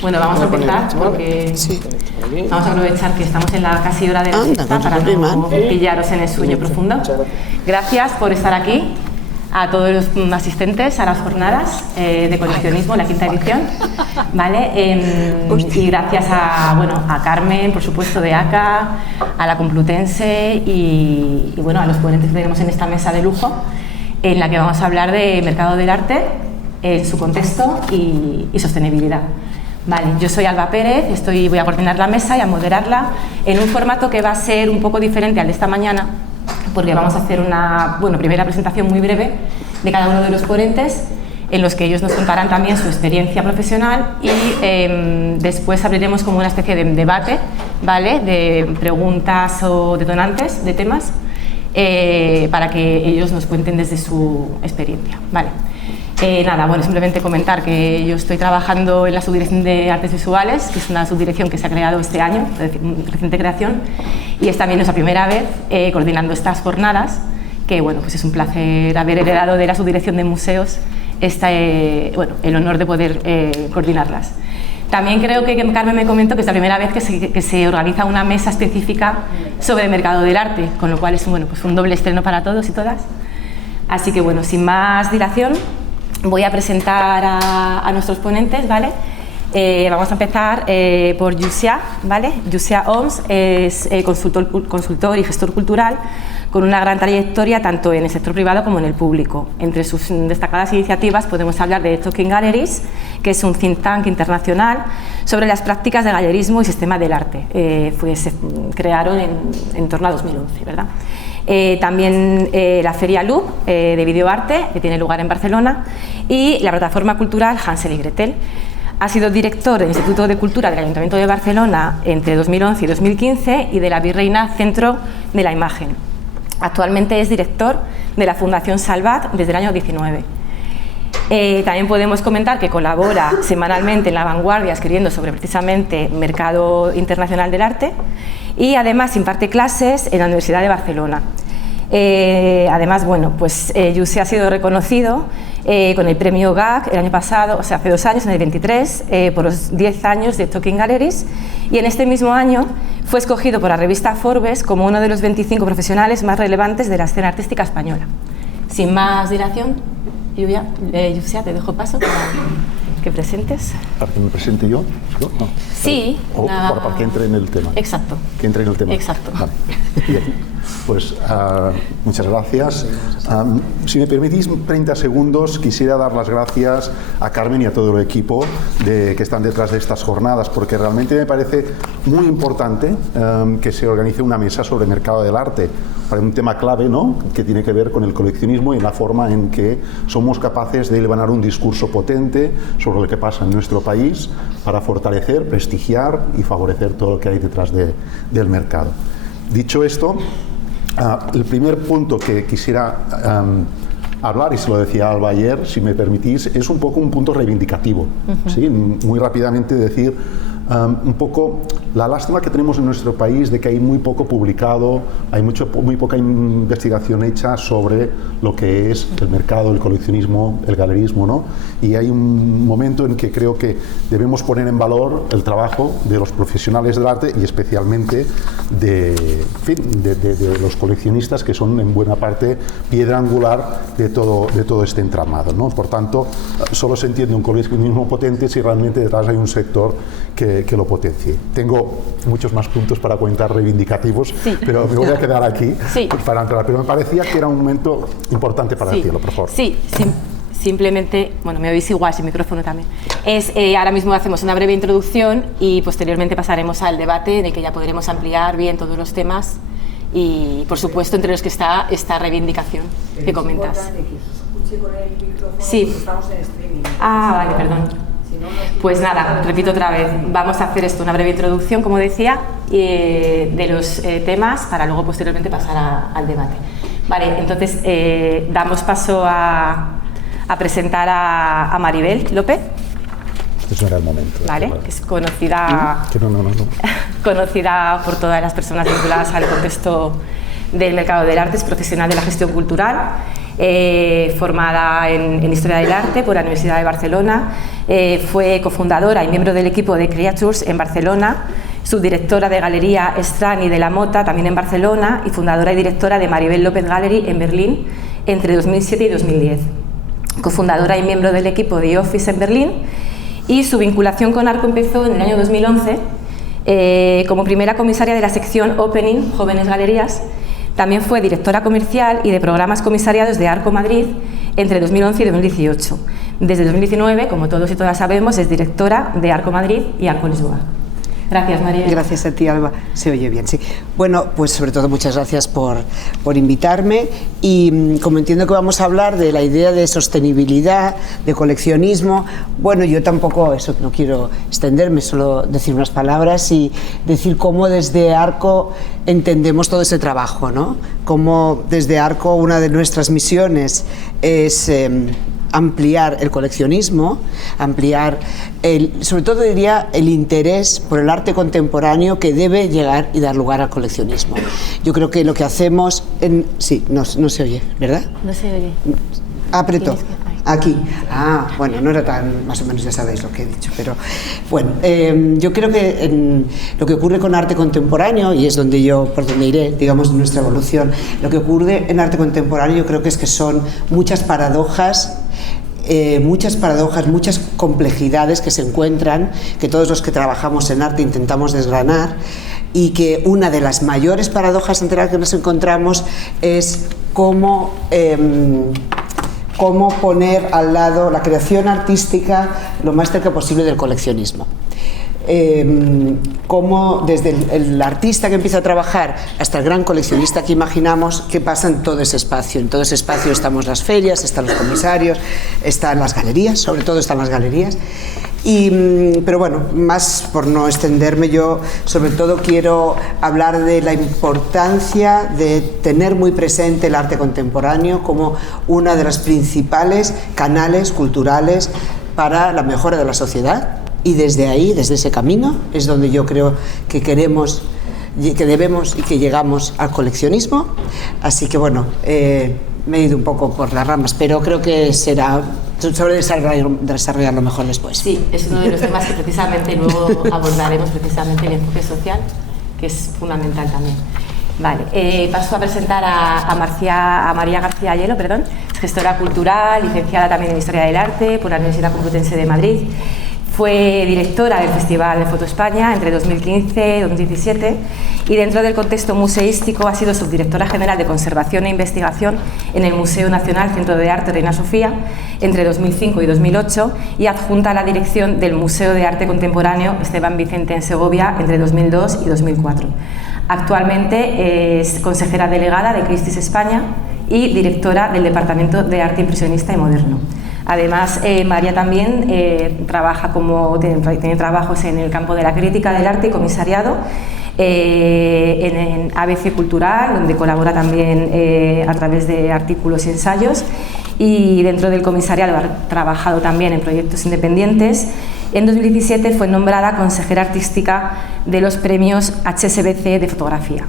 Bueno, vamos a empezar porque vamos a aprovechar que estamos en la casi hora de la siesta para no pillaros en el sueño profundo. Gracias por estar aquí, a todos los asistentes a las jornadas de coleccionismo, la quinta edición, ¿vale? Y gracias a Carmen, por supuesto, de ACA, a la Complutense y bueno, a los ponentes que tenemos en esta mesa de lujo, en la que vamos a hablar de mercado del arte, su contexto y sostenibilidad. Vale, yo soy Alba Pérez, voy a coordinar la mesa y a moderarla en un formato que va a ser un poco diferente al de esta mañana, porque vamos a hacer una primera presentación muy breve de cada uno de los ponentes, en los que ellos nos contarán también su experiencia profesional y después abriremos como una especie de debate, ¿vale?, de preguntas o detonantes de temas para que ellos nos cuenten desde su experiencia, ¿vale? Simplemente comentar que yo estoy trabajando en la Subdirección de Artes Visuales, que es una subdirección que se ha creado este año, reciente creación, y es también nuestra primera vez coordinando estas jornadas, que bueno, pues es un placer haber heredado de la Subdirección de Museos el honor de poder coordinarlas. También creo que Carmen me comentó que es la primera vez que se organiza una mesa específica sobre el mercado del arte, con lo cual es un doble estreno para todos y todas. Así que bueno, sin más dilación, voy a presentar a nuestros ponentes, ¿vale? Vamos a empezar por Llucia, ¿vale? Llucia Oms es consultor y gestor cultural con una gran trayectoria tanto en el sector privado como en el público. Entre sus destacadas iniciativas podemos hablar de Talking Galleries, que es un think tank internacional sobre las prácticas de galerismo y sistema del arte. Se crearon en torno a 2011, ¿verdad? También la Feria Loop de Videoarte, que tiene lugar en Barcelona, y la plataforma cultural Hansel y Gretel. Ha sido director del Instituto de Cultura del Ayuntamiento de Barcelona entre 2011 y 2015 y de la Virreina Centro de la Imagen. Actualmente es director de la Fundación Salvat desde el año 19. También podemos comentar que colabora semanalmente en La Vanguardia escribiendo sobre precisamente mercado internacional del arte y además imparte clases en la Universidad de Barcelona. Además, Llucia ha sido reconocido con el premio GAC el año pasado, o sea, hace 2 años, en el 23, por los 10 años de Talking Galleries, y en este mismo año fue escogido por la revista Forbes como uno de los 25 profesionales más relevantes de la escena artística española. Sin más dilación, Llucia, te dejo paso para que presentes. ¿Para que me presente yo? ¿No? Sí. Para que entre en el tema. Exacto. Que entre en el tema. Exacto. Vale. Bien. Pues muchas gracias. Si me permitís 30 segundos, quisiera dar las gracias a Carmen y a todo el equipo que están detrás de estas jornadas, porque realmente me parece muy importante que se organice una mesa sobre el mercado del arte, para un tema clave, ¿no?, que tiene que ver con el coleccionismo y la forma en que somos capaces de elevar un discurso potente sobre lo que pasa en nuestro país para fortalecer, prestigiar y favorecer todo lo que hay detrás del mercado. Dicho esto, el primer punto que quisiera hablar, y se lo decía Alba ayer, si me permitís, es un poco un punto reivindicativo. ¿Sí? Muy rápidamente decir un poco la lástima que tenemos en nuestro país de que hay muy poco publicado, hay muy poca investigación hecha sobre lo que es el mercado, el coleccionismo, el galerismo, ¿no? Y hay un momento en que creo que debemos poner en valor el trabajo de los profesionales del arte y especialmente de los coleccionistas, que son en buena parte piedra angular de todo este entramado, ¿no? Por tanto, solo se entiende un coleccionismo potente si realmente detrás hay un sector que lo potencie. Tengo muchos más puntos para comentar reivindicativos, sí, pero me voy a quedar aquí para entrar. Pero me parecía que era un momento importante para decirlo, por favor. Sí. Simplemente, me oís igual, sin micrófono también. Ahora mismo hacemos una breve introducción y posteriormente pasaremos al debate en el que ya podremos ampliar bien todos los temas y, por supuesto, entre los que está esta reivindicación que comentas. Sí. Estamos en streaming. Vale, perdón. Pues nada, repito otra vez, vamos a hacer una breve introducción, como decía, de los temas para luego posteriormente pasar al debate. Vale, entonces damos paso a presentar a Maribel López. Este no era el momento. Vale, que es conocida, conocida por todas las personas vinculadas al contexto del mercado del arte, es profesional de la gestión cultural. formada en Historia del Arte por la Universidad de Barcelona, fue cofundadora y miembro del equipo de Creatures en Barcelona, subdirectora de Galería Strani de la Mota, también en Barcelona, y fundadora y directora de Maribel López Gallery en Berlín entre 2007 y 2010. Cofundadora y miembro del equipo de Office en Berlín, y su vinculación con Arco empezó en el año 2011 como primera comisaria de la sección Opening Jóvenes Galerías. También fue directora comercial y de programas comisariados de Arco Madrid entre 2011 y 2018. Desde 2019, como todos y todas sabemos, es directora de Arco Madrid y Arco Lisboa. Gracias, María. Gracias a ti, Alba. Se oye bien, sí. Bueno, pues sobre todo muchas gracias por invitarme, y como entiendo que vamos a hablar de la idea de sostenibilidad, de coleccionismo, bueno, yo tampoco, eso no quiero extenderme, solo decir unas palabras y decir cómo desde Arco entendemos todo ese trabajo, ¿no? Cómo desde Arco una de nuestras misiones es ampliar el coleccionismo, ampliar, sobre todo diría, el interés por el arte contemporáneo que debe llegar y dar lugar al coleccionismo. Yo creo que lo que hacemos sí, no se oye, ¿verdad? No se oye. Apretó. Aquí. Bueno, no era tan, más o menos ya sabéis lo que he dicho, pero bueno, yo creo que lo que ocurre con arte contemporáneo, y es por donde iré, digamos, en nuestra evolución, lo que ocurre en arte contemporáneo yo creo que es que son muchas paradojas, muchas complejidades que se encuentran, que todos los que trabajamos en arte intentamos desgranar, y que una de las mayores paradojas ante las que nos encontramos es cómo poner al lado la creación artística lo más cerca posible del coleccionismo. Cómo desde el artista que empieza a trabajar hasta el gran coleccionista que imaginamos, que pasa en todo ese espacio. En todo ese espacio estamos las ferias, están los comisarios, están las galerías, sobre todo están las galerías. Pero bueno, más por no extenderme, yo sobre todo quiero hablar de la importancia de tener muy presente el arte contemporáneo como una de las principales canales culturales para la mejora de la sociedad, y desde ahí, desde ese camino, es donde yo creo que queremos, que debemos y que llegamos al coleccionismo. Así que bueno, me he ido un poco por las ramas, pero creo que será sobre desarrollarlo mejor después. Sí, es uno de los temas que precisamente luego abordaremos, precisamente el enfoque social, que es fundamental también. Vale, paso a presentar a María García Ayelo, gestora cultural, licenciada también en Historia del Arte por la Universidad Complutense de Madrid. Fue directora del Festival de Foto España entre 2015 y 2017, y dentro del contexto museístico ha sido subdirectora general de Conservación e Investigación en el Museo Nacional Centro de Arte Reina Sofía entre 2005 y 2008, y adjunta a la dirección del Museo de Arte Contemporáneo Esteban Vicente en Segovia entre 2002 y 2004. Actualmente es consejera delegada de Christie's España y directora del Departamento de Arte Impresionista y Moderno. Además, María también tiene trabajos en el campo de la crítica del arte y comisariado, en ABC Cultural, donde colabora también a través de artículos y ensayos, y dentro del comisariado ha trabajado también en proyectos independientes. En 2017 fue nombrada consejera artística de los premios HSBC de fotografía.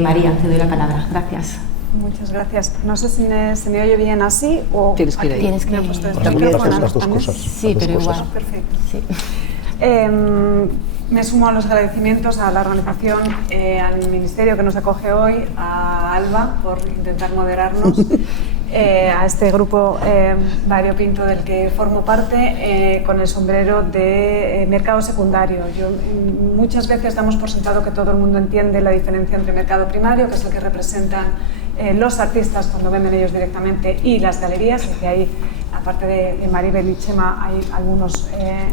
María, te doy la palabra. Gracias. Muchas gracias. No sé si se me oye bien así o... Tienes que ir ahí. Tienes que las dos cosas. Sí, pero igual. Perfecto. Sí. Me sumo a los agradecimientos a la organización, al Ministerio que nos acoge hoy, a Alba por intentar moderarnos, a este grupo variopinto del que formo parte, con el sombrero de mercado secundario. Muchas veces damos por sentado que todo el mundo entiende la diferencia entre mercado primario, que es el que representan los artistas cuando venden ellos directamente, y las galerías, y que ahí, aparte de Maribel y Chema, hay algunos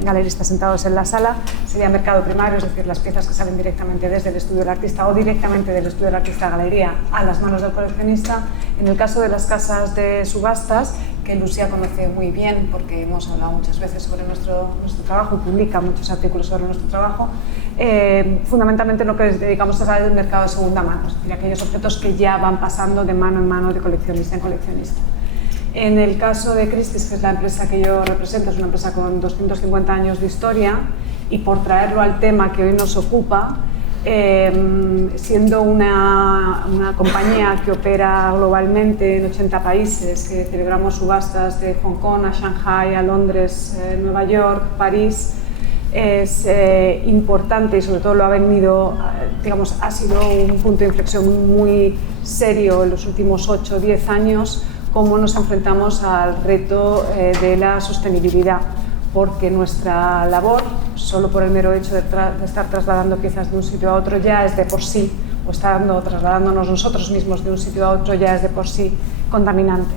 galeristas sentados en la sala. Sería mercado primario, es decir, las piezas que salen directamente desde el estudio del artista o directamente del estudio del artista a galería a las manos del coleccionista. En el caso de las casas de subastas, que Lucía conoce muy bien porque hemos hablado muchas veces sobre nuestro trabajo y publica muchos artículos sobre nuestro trabajo, fundamentalmente lo que dedicamos es al mercado de segunda mano, es decir, aquellos objetos que ya van pasando de mano en mano, de coleccionista en coleccionista. En el caso de Christie's, que es la empresa que yo represento, es una empresa con 250 años de historia, y por traerlo al tema que hoy nos ocupa, siendo una compañía que opera globalmente en 80 países, que celebramos subastas de Hong Kong a Shanghai, a Londres, Nueva York, París, es importante y sobre todo lo ha venido, digamos, ha sido un punto de inflexión muy serio en los últimos 8 o 10 años, cómo nos enfrentamos al reto de la sostenibilidad. Porque nuestra labor, solo por el mero hecho de estar trasladando piezas de un sitio a otro, ya es de por sí, o trasladándonos nosotros mismos de un sitio a otro, ya es de por sí contaminante.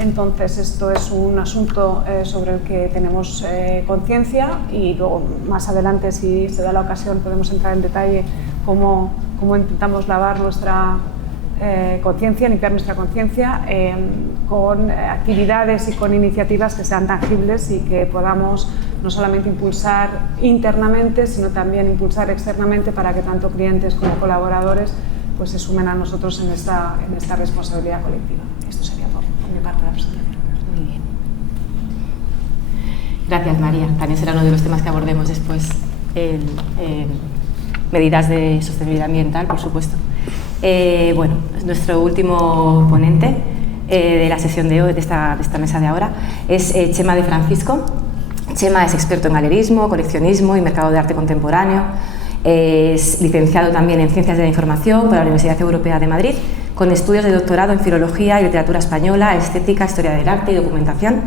Entonces, esto es un asunto sobre el que tenemos conciencia y luego, más adelante, si se da la ocasión, podemos entrar en detalle cómo intentamos lavar nuestra conciencia, limpiar nuestra conciencia con actividades y con iniciativas que sean tangibles y que podamos no solamente impulsar internamente, sino también impulsar externamente para que tanto clientes como colaboradores pues se sumen a nosotros en esta responsabilidad colectiva. Esto sería por mi parte la presentación. Muy bien. Gracias, María. También será uno de los temas que abordemos después, medidas de sostenibilidad ambiental, por supuesto. Bueno, nuestro último ponente de la sesión de hoy, de esta mesa de ahora, es Chema de Francisco. Chema es experto en galerismo, coleccionismo y mercado de arte contemporáneo. Es licenciado también en Ciencias de la Información por la Universidad Europea de Madrid, con estudios de doctorado en Filología y Literatura Española, Estética, Historia del Arte y Documentación.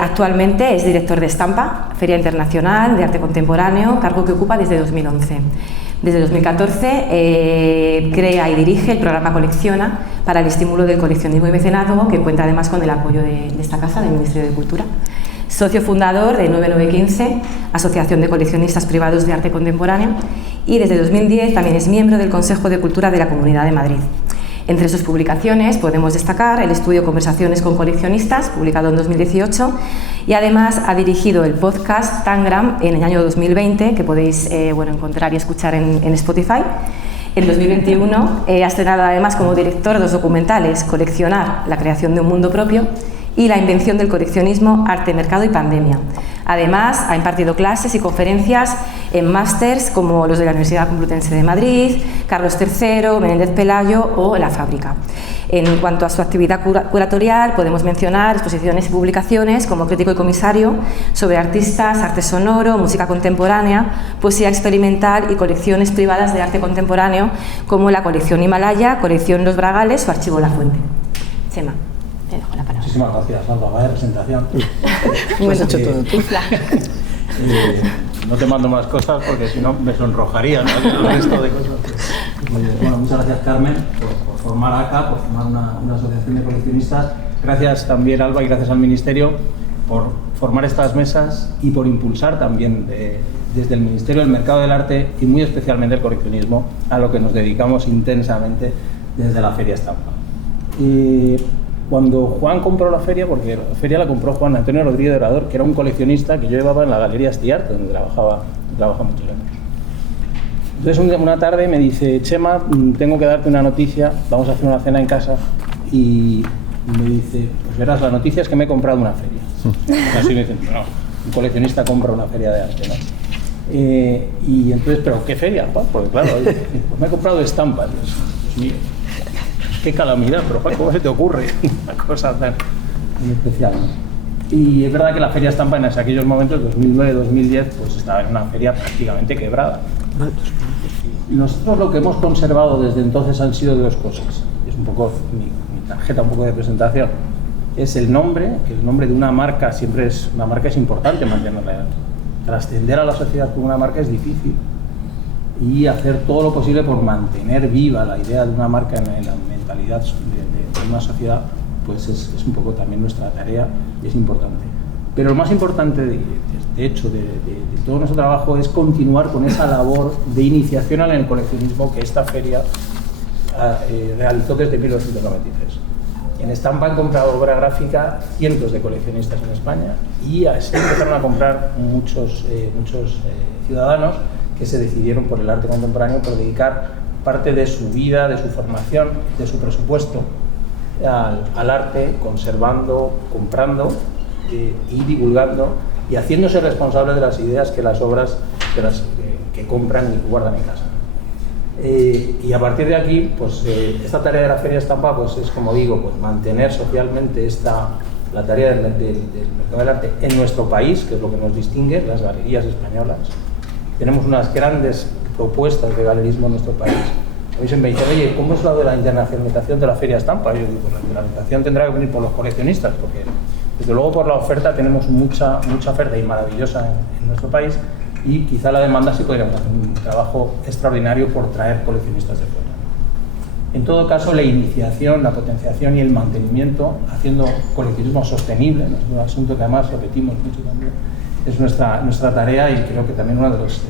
Actualmente es director de Estampa, Feria Internacional de Arte Contemporáneo, cargo que ocupa desde 2011. Desde 2014 crea y dirige el programa Colecciona para el estímulo del coleccionismo y mecenazgo, que cuenta además con el apoyo de esta casa, del Ministerio de Cultura. Socio fundador de 9915, Asociación de Coleccionistas Privados de Arte Contemporáneo, y desde 2010 también es miembro del Consejo de Cultura de la Comunidad de Madrid. Entre sus publicaciones podemos destacar el estudio Conversaciones con coleccionistas, publicado en 2018, y además ha dirigido el podcast Tangram en el año 2020, que podéis encontrar y escuchar en Spotify. En 2021 ha estrenado además como director dos documentales, Coleccionar, la creación de un mundo propio, y La invención del coleccionismo, arte, mercado y pandemia. Además, ha impartido clases y conferencias en másters como los de la Universidad Complutense de Madrid, Carlos III, Menéndez Pelayo o La Fábrica. En cuanto a su actividad curatorial, podemos mencionar exposiciones y publicaciones como crítico y comisario sobre artistas, arte sonoro, música contemporánea, poesía experimental y colecciones privadas de arte contemporáneo como la colección Himalaya, colección Los Bragales o Archivo La Fuente. Chema, te dejo la palabra. Muchísimas gracias, Alba. Vaya presentación. Lo has hecho todo tú. No te mando más cosas porque si no me sonrojaría, ¿no? El resto de cosas. Bueno, muchas gracias, Carmen, por formar ACA, por formar una asociación de coleccionistas. Gracias también, Alba, y gracias al Ministerio por formar estas mesas y por impulsar también desde el Ministerio del Mercado del Arte y muy especialmente el coleccionismo, a lo que nos dedicamos intensamente desde la Feria Estampa. Cuando Juan compró la feria, porque la feria la compró Juan Antonio Rodríguez de Orador, que era un coleccionista que yo llevaba en la Galería Estiarte, donde trabajaba muchos años. Entonces una tarde me dice: Chema, tengo que darte una noticia, vamos a hacer una cena en casa, y me dice: pues verás, la noticia es que me he comprado una feria. Así me dicen: no, un coleccionista compra una feria de arte, ¿no? Y entonces, ¿pero qué feria? Porque claro, pues me he comprado estampas. Dios mío, qué calamidad, pero ¿cómo se te ocurre una cosa tan especial, ¿no? Y es verdad que la Feria Estampa en aquellos momentos, 2009-2010, pues estaba en una feria prácticamente quebrada. Y nosotros lo que hemos conservado desde entonces han sido dos cosas. Es un poco mi tarjeta, un poco de presentación. Es el nombre, que el nombre de una marca siempre es, una marca es importante mantenerla. Trascender a la sociedad con una marca es difícil. Y hacer todo lo posible por mantener viva la idea de una marca en la mentalidad de una sociedad, pues es un poco también nuestra tarea y es importante. Pero lo más importante, de hecho, de todo nuestro trabajo es continuar con esa labor de iniciación en el coleccionismo que esta feria realizó desde 1993. En Estampa han comprado obra gráfica cientos de coleccionistas en España y así empezaron a comprar muchos ciudadanos que se decidieron por el arte contemporáneo, por dedicar parte de su vida, de su formación, de su presupuesto al arte, conservando, comprando y divulgando y haciéndose responsables de las ideas que las obras que compran y guardan en casa. Y a partir de aquí, pues esta tarea de la Feria Estampa, pues es, como digo, pues mantener socialmente la tarea del mercado del arte en nuestro país, que es lo que nos distingue, las galerías españolas. Tenemos unas grandes propuestas de galerismo en nuestro país. A mí se me dice, oye, ¿cómo es lo de la internacionalización de la Feria Estampa? Yo digo, pues la internacionalización tendrá que venir por los coleccionistas, porque desde luego por la oferta tenemos mucha oferta y maravillosa en nuestro país, y quizá la demanda sí podríamos hacer un trabajo extraordinario por traer coleccionistas de fuera. En todo caso, la iniciación, la potenciación y el mantenimiento, haciendo coleccionismo sostenible, ¿no? Es un asunto que además repetimos mucho también, es nuestra tarea, y creo que también uno de los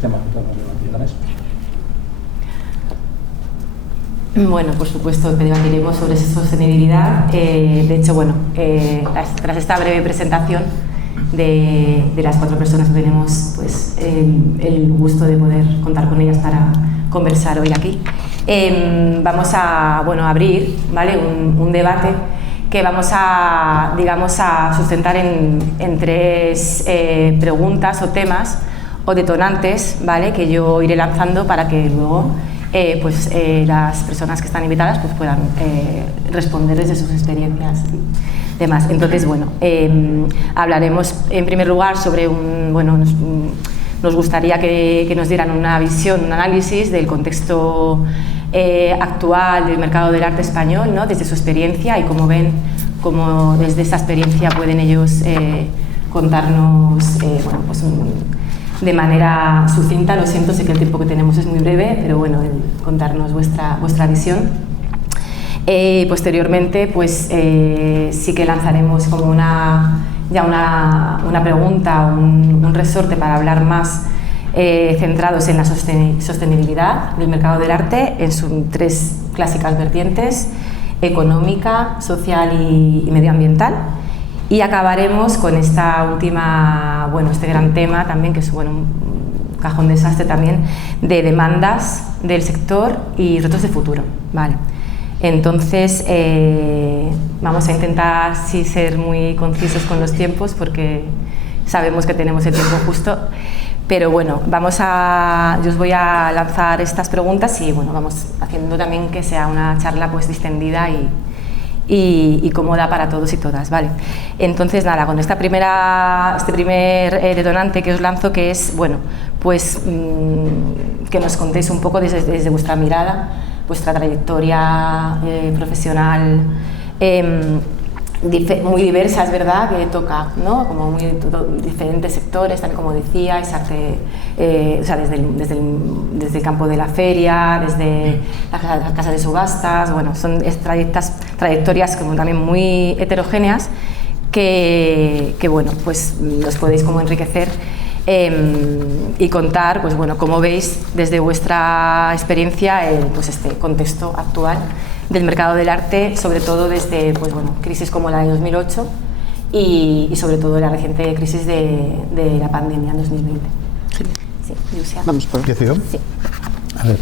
temas que podemos debatir en la mesa. Bueno, por supuesto que debatiremos sobre esa sostenibilidad. De hecho, bueno, tras esta breve presentación de las 4 personas que tenemos pues, el gusto de poder contar con ellas para conversar hoy aquí, vamos a abrir, ¿vale? un debate que vamos a, digamos, a sustentar en 3 preguntas o temas o detonantes, ¿vale? Que yo iré lanzando para que luego las personas que están invitadas pues puedan responder desde sus experiencias y demás. Entonces, bueno, hablaremos en primer lugar sobre nos gustaría que nos dieran una visión, un análisis del contexto actual del mercado del arte español, ¿no? Desde su experiencia, y cómo ven, cómo desde esa experiencia pueden ellos contarnos de manera sucinta. Lo siento, sé que el tiempo que tenemos es muy breve, pero bueno, contarnos vuestra visión. Posteriormente, pues sí que lanzaremos como una pregunta, un resorte para hablar más centrados en la sostenibilidad del mercado del arte en sus 3 clásicas vertientes: económica, social y medioambiental. Y acabaremos con esta última, este gran tema también, que es un cajón desastre también, de demandas del sector y retos de futuro, ¿vale? Entonces, vamos a intentar ser muy concisos con los tiempos, porque sabemos que tenemos el tiempo justo, pero bueno, yo os voy a lanzar estas preguntas y vamos haciendo también que sea una charla pues distendida y cómoda para todos y todas, ¿vale? Entonces, nada, con este primer detonante que os lanzo, que es, que nos contéis un poco desde vuestra mirada, vuestra trayectoria profesional muy diversa, es verdad, que toca, ¿no? Como diferentes sectores, también como decíais, arte, desde el campo de la feria, desde las casas de subastas, son trayectorias como también muy heterogéneas que los podéis como enriquecer y contar, cómo veis desde vuestra experiencia este contexto actual del mercado del arte, sobre todo desde crisis como la de 2008 y sobre todo la reciente crisis de la pandemia en 2020. Sí, Lucia. Vamos por ¿Qué hacía? Sí. A ver,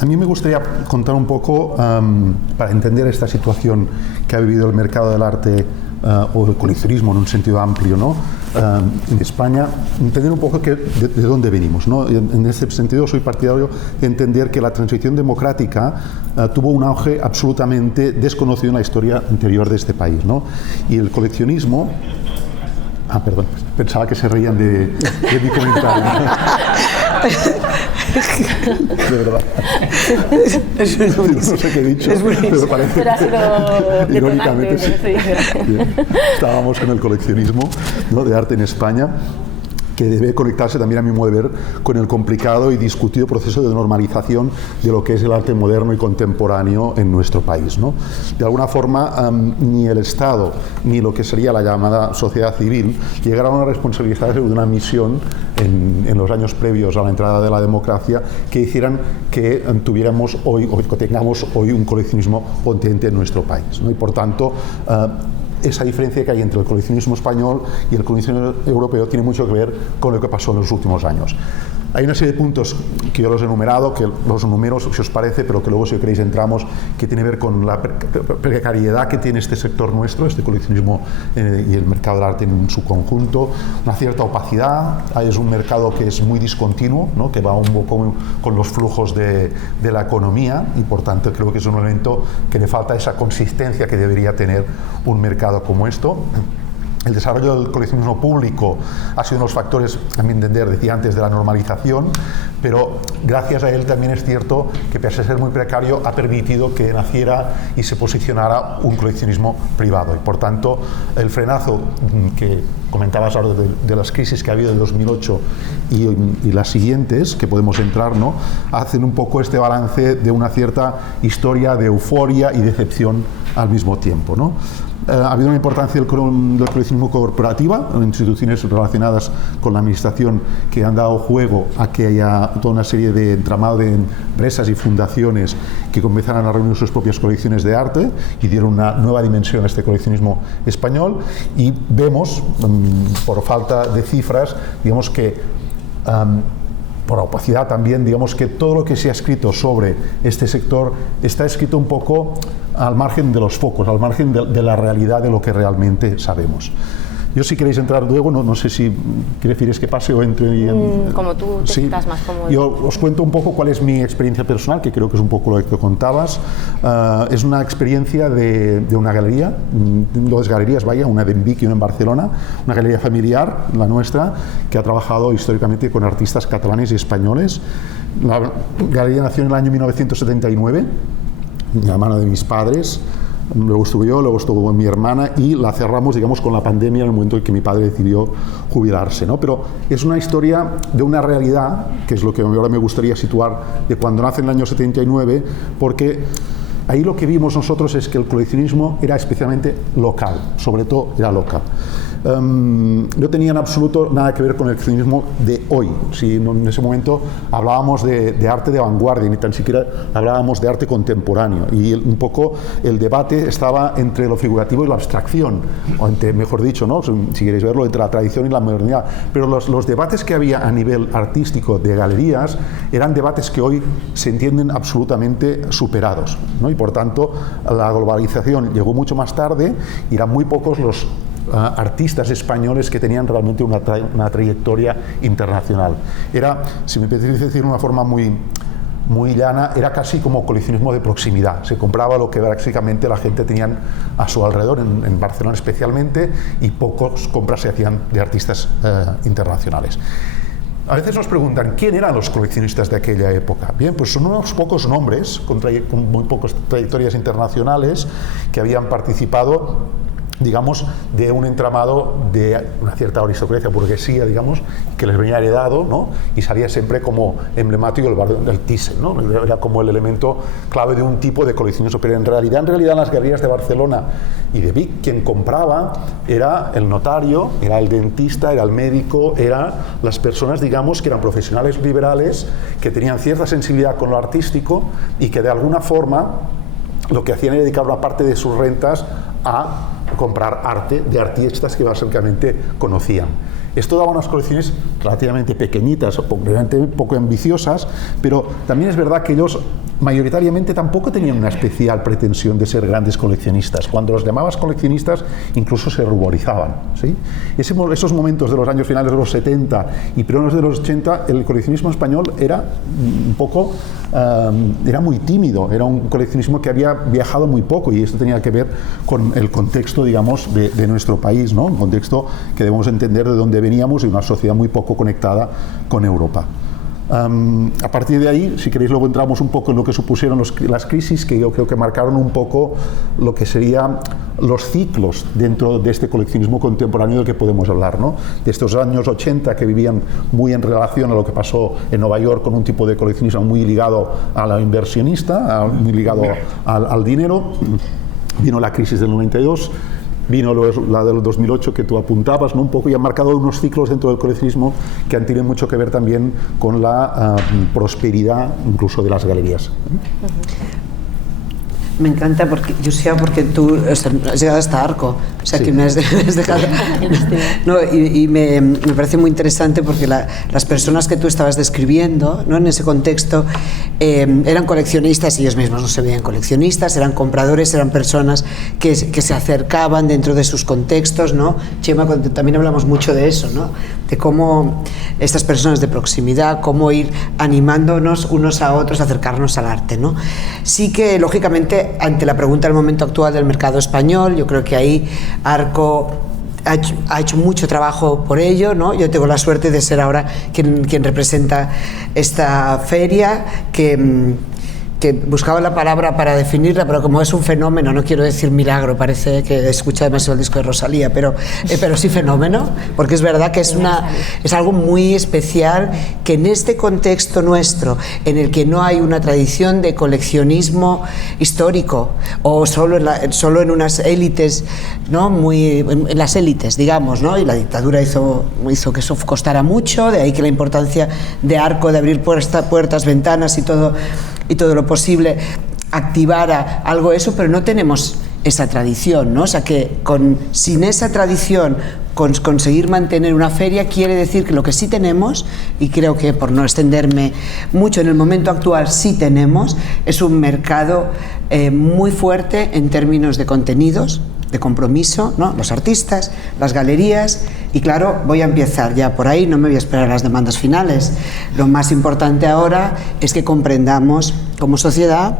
a mí me gustaría contar un poco, para entender esta situación que ha vivido el mercado del arte o el coleccionismo en un sentido amplio, ¿no? En España, entender un poco de dónde venimos, ¿no? En ese sentido soy partidario de entender que la transición democrática tuvo un auge absolutamente desconocido en la historia anterior de este país, ¿no? Y el coleccionismo... perdón, pensaba que se reían de mi comentario. De verdad. No sé qué he dicho, pero parece que irónicamente sí. Estábamos con el coleccionismo, ¿no? De arte en España, que debe conectarse también, a mi modo de ver, con el complicado y discutido proceso de normalización de lo que es el arte moderno y contemporáneo en nuestro país, ¿no? De alguna forma, ni el Estado ni lo que sería la llamada sociedad civil llegaron a responsabilizarse de una misión en los años previos a la entrada de la democracia que hicieran que tuviéramos hoy, o que tengamos hoy, un coleccionismo potente en nuestro país, ¿no? Y por tanto, esa diferencia que hay entre el coleccionismo español y el coleccionismo europeo tiene mucho que ver con lo que pasó en los últimos años. Hay una serie de puntos que yo los he enumerado, que los números, si os parece, pero que luego, si queréis, entramos, que tiene que ver con la precariedad que tiene este sector nuestro, este coleccionismo y el mercado del arte en su conjunto, una cierta opacidad. Es un mercado que es muy discontinuo, ¿no? Que va un poco con los flujos de la economía, y por tanto creo que es un elemento que le falta esa consistencia que debería tener un mercado como esto. El desarrollo del coleccionismo público ha sido uno de los factores, a mi entender, decía antes, de la normalización, pero gracias a él también es cierto que, pese a ser muy precario, ha permitido que naciera y se posicionara un coleccionismo privado. Y por tanto, el frenazo que comentabas ahora de las crisis que ha habido en 2008 y las siguientes, que podemos entrar, ¿no?, hacen un poco este balance de una cierta historia de euforia y decepción al mismo tiempo, ¿no? Ha habido una importancia del coleccionismo corporativa, instituciones relacionadas con la administración que han dado juego a que haya toda una serie de entramado de empresas y fundaciones que comenzaran a reunir sus propias colecciones de arte y dieron una nueva dimensión a este coleccionismo español. Y vemos, por falta de cifras, digamos que por opacidad también, digamos que todo lo que se ha escrito sobre este sector está escrito un poco al margen de los focos, al margen de la realidad de lo que realmente sabemos. Yo, si queréis entrar luego, no sé si prefieres que pase o entre... Como tú te sientas más cómodo. Yo os cuento un poco cuál es mi experiencia personal, que creo que es un poco lo que contabas. Es una experiencia de una galería, dos galerías, vaya, una de Vic y una en Barcelona, una galería familiar, la nuestra, que ha trabajado históricamente con artistas catalanes y españoles. La galería nació en el año 1979, de la mano de mis padres. Luego estuve yo, luego estuvo mi hermana, y la cerramos, digamos, con la pandemia en el momento en que mi padre decidió jubilarse, ¿no? Pero es una historia de una realidad, que es lo que ahora me gustaría situar, de cuando nace en el año 79, porque ahí lo que vimos nosotros es que el coleccionismo era especialmente local, sobre todo era local. No tenía en absoluto nada que ver con el coleccionismo de hoy. Si en ese momento hablábamos de arte de vanguardia, ni tan siquiera hablábamos de arte contemporáneo, y un poco el debate estaba entre lo figurativo y la abstracción, o entre, mejor dicho, ¿no?, si queréis verlo, entre la tradición y la modernidad. Pero los debates que había a nivel artístico de galerías eran debates que hoy se entienden absolutamente superados, ¿no? Y por tanto la globalización llegó mucho más tarde y eran muy pocos los artistas españoles que tenían realmente una trayectoria internacional. Era, si me permite decir de una forma muy llana, era casi como coleccionismo de proximidad. Se compraba lo que básicamente la gente tenía a su alrededor, en Barcelona especialmente, y pocos compras se hacían de artistas internacionales. A veces nos preguntan quién eran los coleccionistas de aquella época. Bien, pues son unos pocos nombres con muy pocas trayectorias internacionales que habían participado, digamos, de un entramado de una cierta aristocracia, burguesía, digamos, que les venía heredado, ¿no? Y salía siempre como emblemático el barrio del Thyssen, ¿no? Era como el elemento clave de un tipo de coleccionismo. Pero en realidad en las galerías de Barcelona y de Vic, quien compraba era el notario, era el dentista, era el médico, eran las personas, digamos, que eran profesionales liberales, que tenían cierta sensibilidad con lo artístico y que de alguna forma lo que hacían era dedicar una parte de sus rentas a comprar arte de artistas que básicamente conocían. Esto daba unas colecciones relativamente pequeñitas, relativamente poco ambiciosas, pero también es verdad que ellos mayoritariamente tampoco tenían una especial pretensión de ser grandes coleccionistas. Cuando los llamabas coleccionistas, incluso se ruborizaban, ¿sí? Esos momentos de los años finales de los 70 y primeros de los 80, el coleccionismo español era un poco, era muy tímido, era un coleccionismo que había viajado muy poco, y esto tenía que ver con el contexto, digamos, de nuestro país, ¿no? Un contexto que debemos entender de dónde veníamos, y una sociedad muy poco conectada con Europa. A partir de ahí, si queréis, luego entramos un poco en lo que supusieron las crisis, que yo creo que marcaron un poco lo que serían los ciclos dentro de este coleccionismo contemporáneo del que podemos hablar, ¿no? De estos años 80 que vivían muy en relación a lo que pasó en Nueva York, con un tipo de coleccionismo muy ligado a la inversionista, muy ligado al dinero. Vino la crisis del 92, vino la del 2008 que tú apuntabas, ¿no? Un poco, y han marcado unos ciclos dentro del coleccionismo que han tenido mucho que ver también con la prosperidad incluso de las galerías. Me encanta porque, Josep, porque tú has llegado hasta Arco, o sea, sí, que me has dejado... No, y me parece muy interesante porque las personas que tú estabas describiendo, ¿no?, en ese contexto, eran coleccionistas, ellos mismos no se veían coleccionistas, eran compradores, eran personas que se acercaban dentro de sus contextos, ¿no? Chema, también hablamos mucho de eso, ¿no?, de cómo estas personas de proximidad, cómo ir animándonos unos a otros a acercarnos al arte, ¿no? Sí que, lógicamente, ante la pregunta del momento actual del mercado español, yo creo que ahí Arco ha hecho mucho trabajo por ello, ¿no? Yo tengo la suerte de ser ahora quien representa esta feria, que buscaba la palabra para definirla, pero como es un fenómeno, no quiero decir milagro, parece que he escuchado demasiado el disco de Rosalía, pero sí fenómeno, porque es verdad que es algo muy especial, que en este contexto nuestro, en el que no hay una tradición de coleccionismo histórico, o solo en unas élites, ¿no?, en las élites, digamos, ¿no?, y la dictadura hizo que eso costara mucho, de ahí que la importancia de Arco, de abrir puertas, ventanas y todo lo posible, activara algo eso, pero no tenemos esa tradición, ¿no? O sea que sin esa tradición, conseguir mantener una feria quiere decir que lo que sí tenemos, y creo que, por no extenderme mucho, en el momento actual sí tenemos, es un mercado muy fuerte en términos de contenidos, de compromiso, ¿no?, los artistas, las galerías, y claro, voy a empezar ya por ahí, no me voy a esperar a las demandas finales. Lo más importante ahora es que comprendamos como sociedad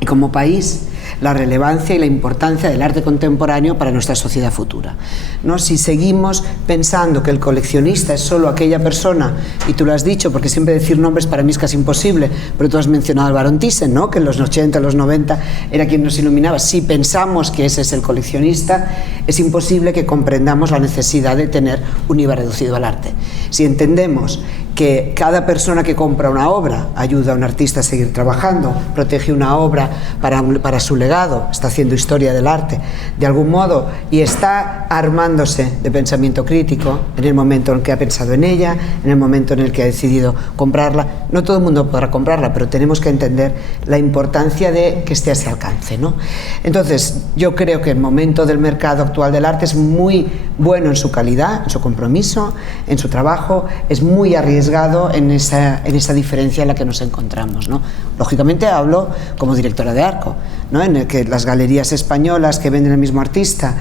y como país la relevancia y la importancia del arte contemporáneo para nuestra sociedad futura, ¿no? Si seguimos pensando que el coleccionista es solo aquella persona, y tú lo has dicho, porque siempre decir nombres para mí es casi imposible, pero tú has mencionado al Barón Thyssen, ¿no?, que en los 80, los 90 era quien nos iluminaba. Si pensamos que ese es el coleccionista, es imposible que comprendamos la necesidad de tener un IVA reducido al arte. Si entendemos que cada persona que compra una obra ayuda a un artista a seguir trabajando, protege una obra para su legado, está haciendo historia del arte de algún modo, y está armándose de pensamiento crítico en el momento en que ha pensado en ella, en el momento en el que ha decidido comprarla. No todo el mundo podrá comprarla, pero tenemos que entender la importancia de que esté a ese alcance, ¿no? Entonces, yo creo que el momento del mercado actual del arte es muy bueno en su calidad, en su compromiso, en su trabajo, es muy arriesgado en esa diferencia en la que nos encontramos, ¿no? Lógicamente hablo como directora de Arco, ¿no?, en el que las galerías españolas que venden el mismo artista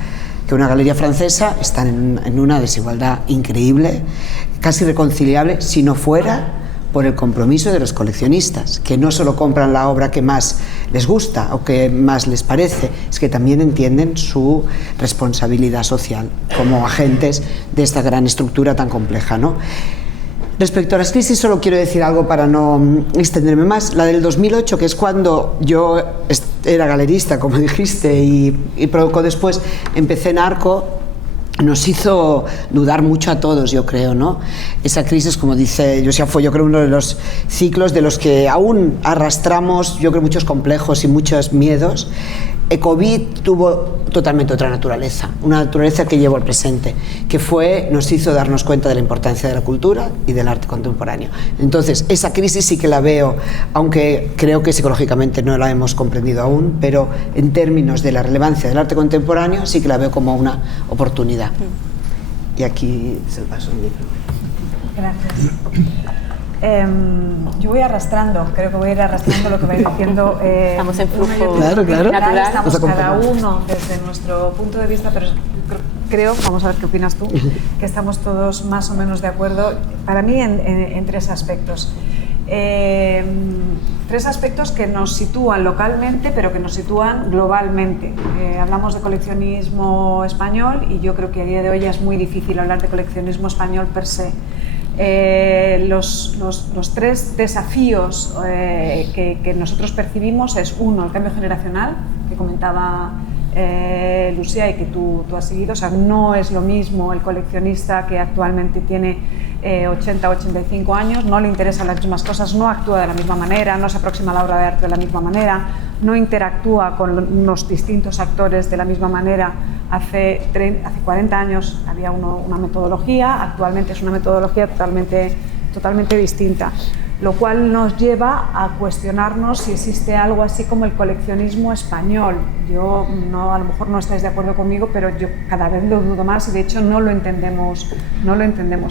que una galería francesa están en una desigualdad increíble, casi irreconciliable, si no fuera por el compromiso de los coleccionistas, que no solo compran la obra que más les gusta o que más les parece, es que también entienden su responsabilidad social como agentes de esta gran estructura tan compleja, ¿no? Respecto a las crisis, solo quiero decir algo para no extenderme más. La del 2008, que es cuando yo era galerista, como dijiste, y poco después empecé en Arco, nos hizo dudar mucho a todos, yo creo, ¿no? Esa crisis, como dice Josep, fue, yo creo, uno de los ciclos de los que aún arrastramos, yo creo, muchos complejos y muchos miedos. COVID tuvo totalmente otra naturaleza, una naturaleza que llevó al presente, que nos hizo darnos cuenta de la importancia de la cultura y del arte contemporáneo. Entonces, esa crisis sí que la veo, aunque creo que psicológicamente no la hemos comprendido aún, pero en términos de la relevancia del arte contemporáneo sí que la veo como una oportunidad. Y aquí se lo paso el micro. Gracias. Yo voy arrastrando, creo que voy a ir arrastrando lo que vais diciendo. Estamos en flujo natural. Estamos cada uno desde nuestro punto de vista, pero creo, vamos a ver qué opinas tú, que estamos todos más o menos de acuerdo, para mí, en tres aspectos. Tres aspectos que nos sitúan localmente, pero que nos sitúan globalmente. Hablamos de coleccionismo español y yo creo que a día de hoy es muy difícil hablar de coleccionismo español per se. Los tres desafíos que nosotros percibimos es, uno, el cambio generacional, que comentaba Lucía y que tú has seguido. O sea, no es lo mismo el coleccionista que actualmente tiene 80 o 85 años, no le interesan las mismas cosas, no actúa de la misma manera, no se aproxima a la obra de arte de la misma manera, no interactúa con los distintos actores de la misma manera. Hace 40 años había una metodología, actualmente es una metodología totalmente distinta. lo cual nos lleva a cuestionarnos si existe algo así como el coleccionismo español. Yo, a lo mejor no estáis de acuerdo conmigo, pero yo cada vez lo dudo más y de hecho no lo entendemos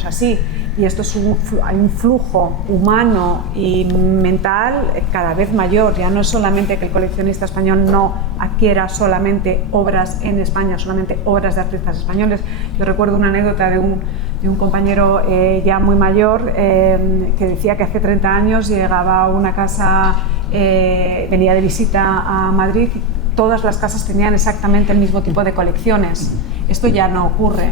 así. Y esto es hay un flujo humano y mental cada vez mayor. Ya no es solamente que el coleccionista español no adquiera solamente obras en España, solamente obras de artistas españoles. Yo recuerdo una anécdota de un compañero ya muy mayor que decía que hace 30 años llegaba a una casa, venía de visita a Madrid, y todas las casas tenían exactamente el mismo tipo de colecciones. Esto ya no ocurre.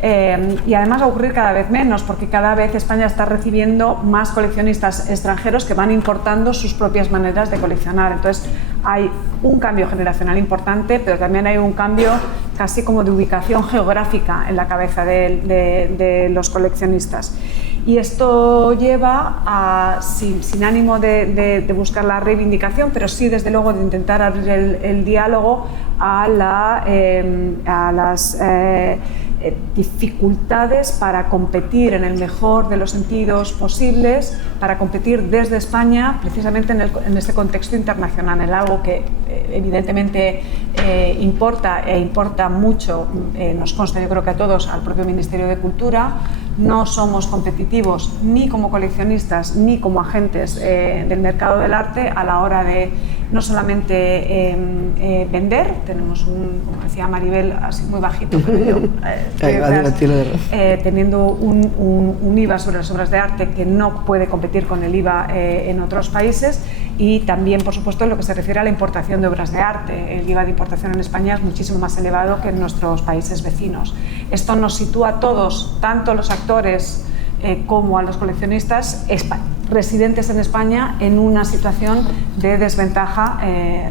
Y además va a ocurrir cada vez menos, porque cada vez España está recibiendo más coleccionistas extranjeros que van importando sus propias maneras de coleccionar. Entonces hay un cambio generacional importante, pero también hay un cambio casi como de ubicación geográfica en la cabeza de los coleccionistas. Y esto lleva a, sin ánimo de buscar la reivindicación, pero sí desde luego de intentar abrir el diálogo a las dificultades para competir en el mejor de los sentidos posibles, para competir desde España precisamente en este contexto internacional, en algo que evidentemente importa mucho, nos consta yo creo que a todos, al propio Ministerio de Cultura. No somos competitivos ni como coleccionistas ni como agentes del mercado del arte a la hora de no solamente vender. Tenemos como decía Maribel, así muy bajito, pero yo, teniendo un IVA sobre las obras de arte que no puede competir con el IVA en otros países, y también, por supuesto, en lo que se refiere a la importación de obras de arte. El IVA de importación en España es muchísimo más elevado que en nuestros países vecinos. Esto nos sitúa a todos, tanto los actores como a los coleccionistas residentes en España, en una situación de desventaja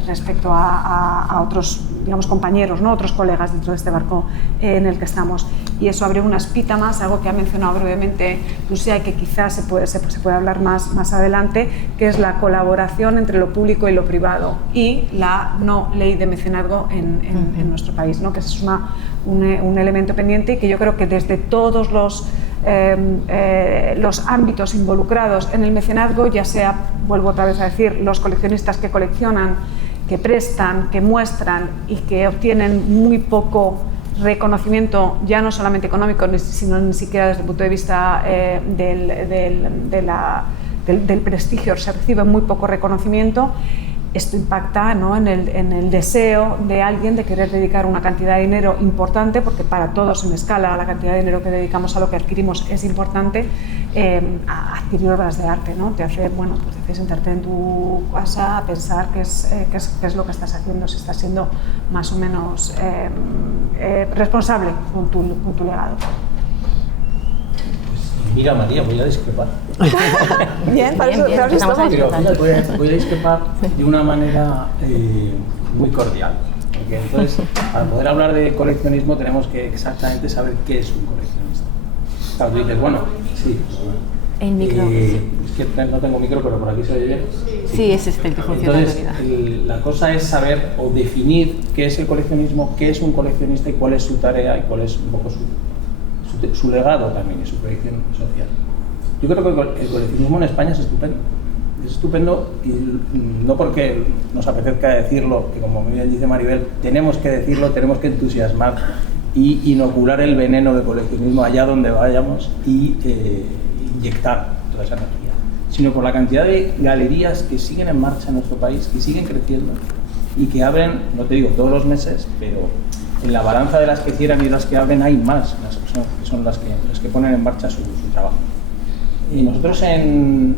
respecto a otros, digamos, compañeros, ¿no? Otros colegas dentro de este barco en el que estamos. Y eso abre una espita más, algo que ha mencionado brevemente Lucía y que quizás se puede hablar más adelante, que es la colaboración entre lo público y lo privado y la no ley de mecenazgo en nuestro país, ¿no? Que es un elemento pendiente y que yo creo que desde todos los ámbitos involucrados en el mecenazgo, ya sea, vuelvo otra vez a decir, los coleccionistas que coleccionan, que prestan, que muestran y que obtienen muy poco reconocimiento, ya no solamente económico, sino ni siquiera desde el punto de vista del prestigio, se recibe muy poco reconocimiento. Esto impacta, ¿no?, en el deseo de alguien de querer dedicar una cantidad de dinero importante, porque para todos en escala la cantidad de dinero que dedicamos a lo que adquirimos es importante, a adquirir obras de arte, ¿no? Te hace sentarte en tu casa a pensar qué es lo que estás haciendo, si estás siendo más o menos responsable con tu legado. Mira, María, voy a discrepar. Bien, para eso voy a discrepar de una manera muy cordial. Porque entonces, para poder hablar de coleccionismo, tenemos que exactamente saber qué es un coleccionista. Claro, tú dices, bueno, sí. El micro. Es que no tengo micro, pero por aquí se oye bien. Sí, es el que funciona. Entonces, la cosa es saber o definir qué es el coleccionismo, qué es un coleccionista y cuál es su tarea y cuál es un poco su legado también y su proyección social. Yo creo que el coleccionismo en España es estupendo. Es estupendo y no porque nos apetezca decirlo, que como muy bien dice Maribel, tenemos que decirlo, tenemos que entusiasmar y inocular el veneno del coleccionismo allá donde vayamos y inyectar toda esa energía, sino por la cantidad de galerías que siguen en marcha en nuestro país, que siguen creciendo y que abren, no te digo todos los meses, pero en la balanza de las que cierran y las que abren hay más, que son las que ponen en marcha su trabajo. Y nosotros en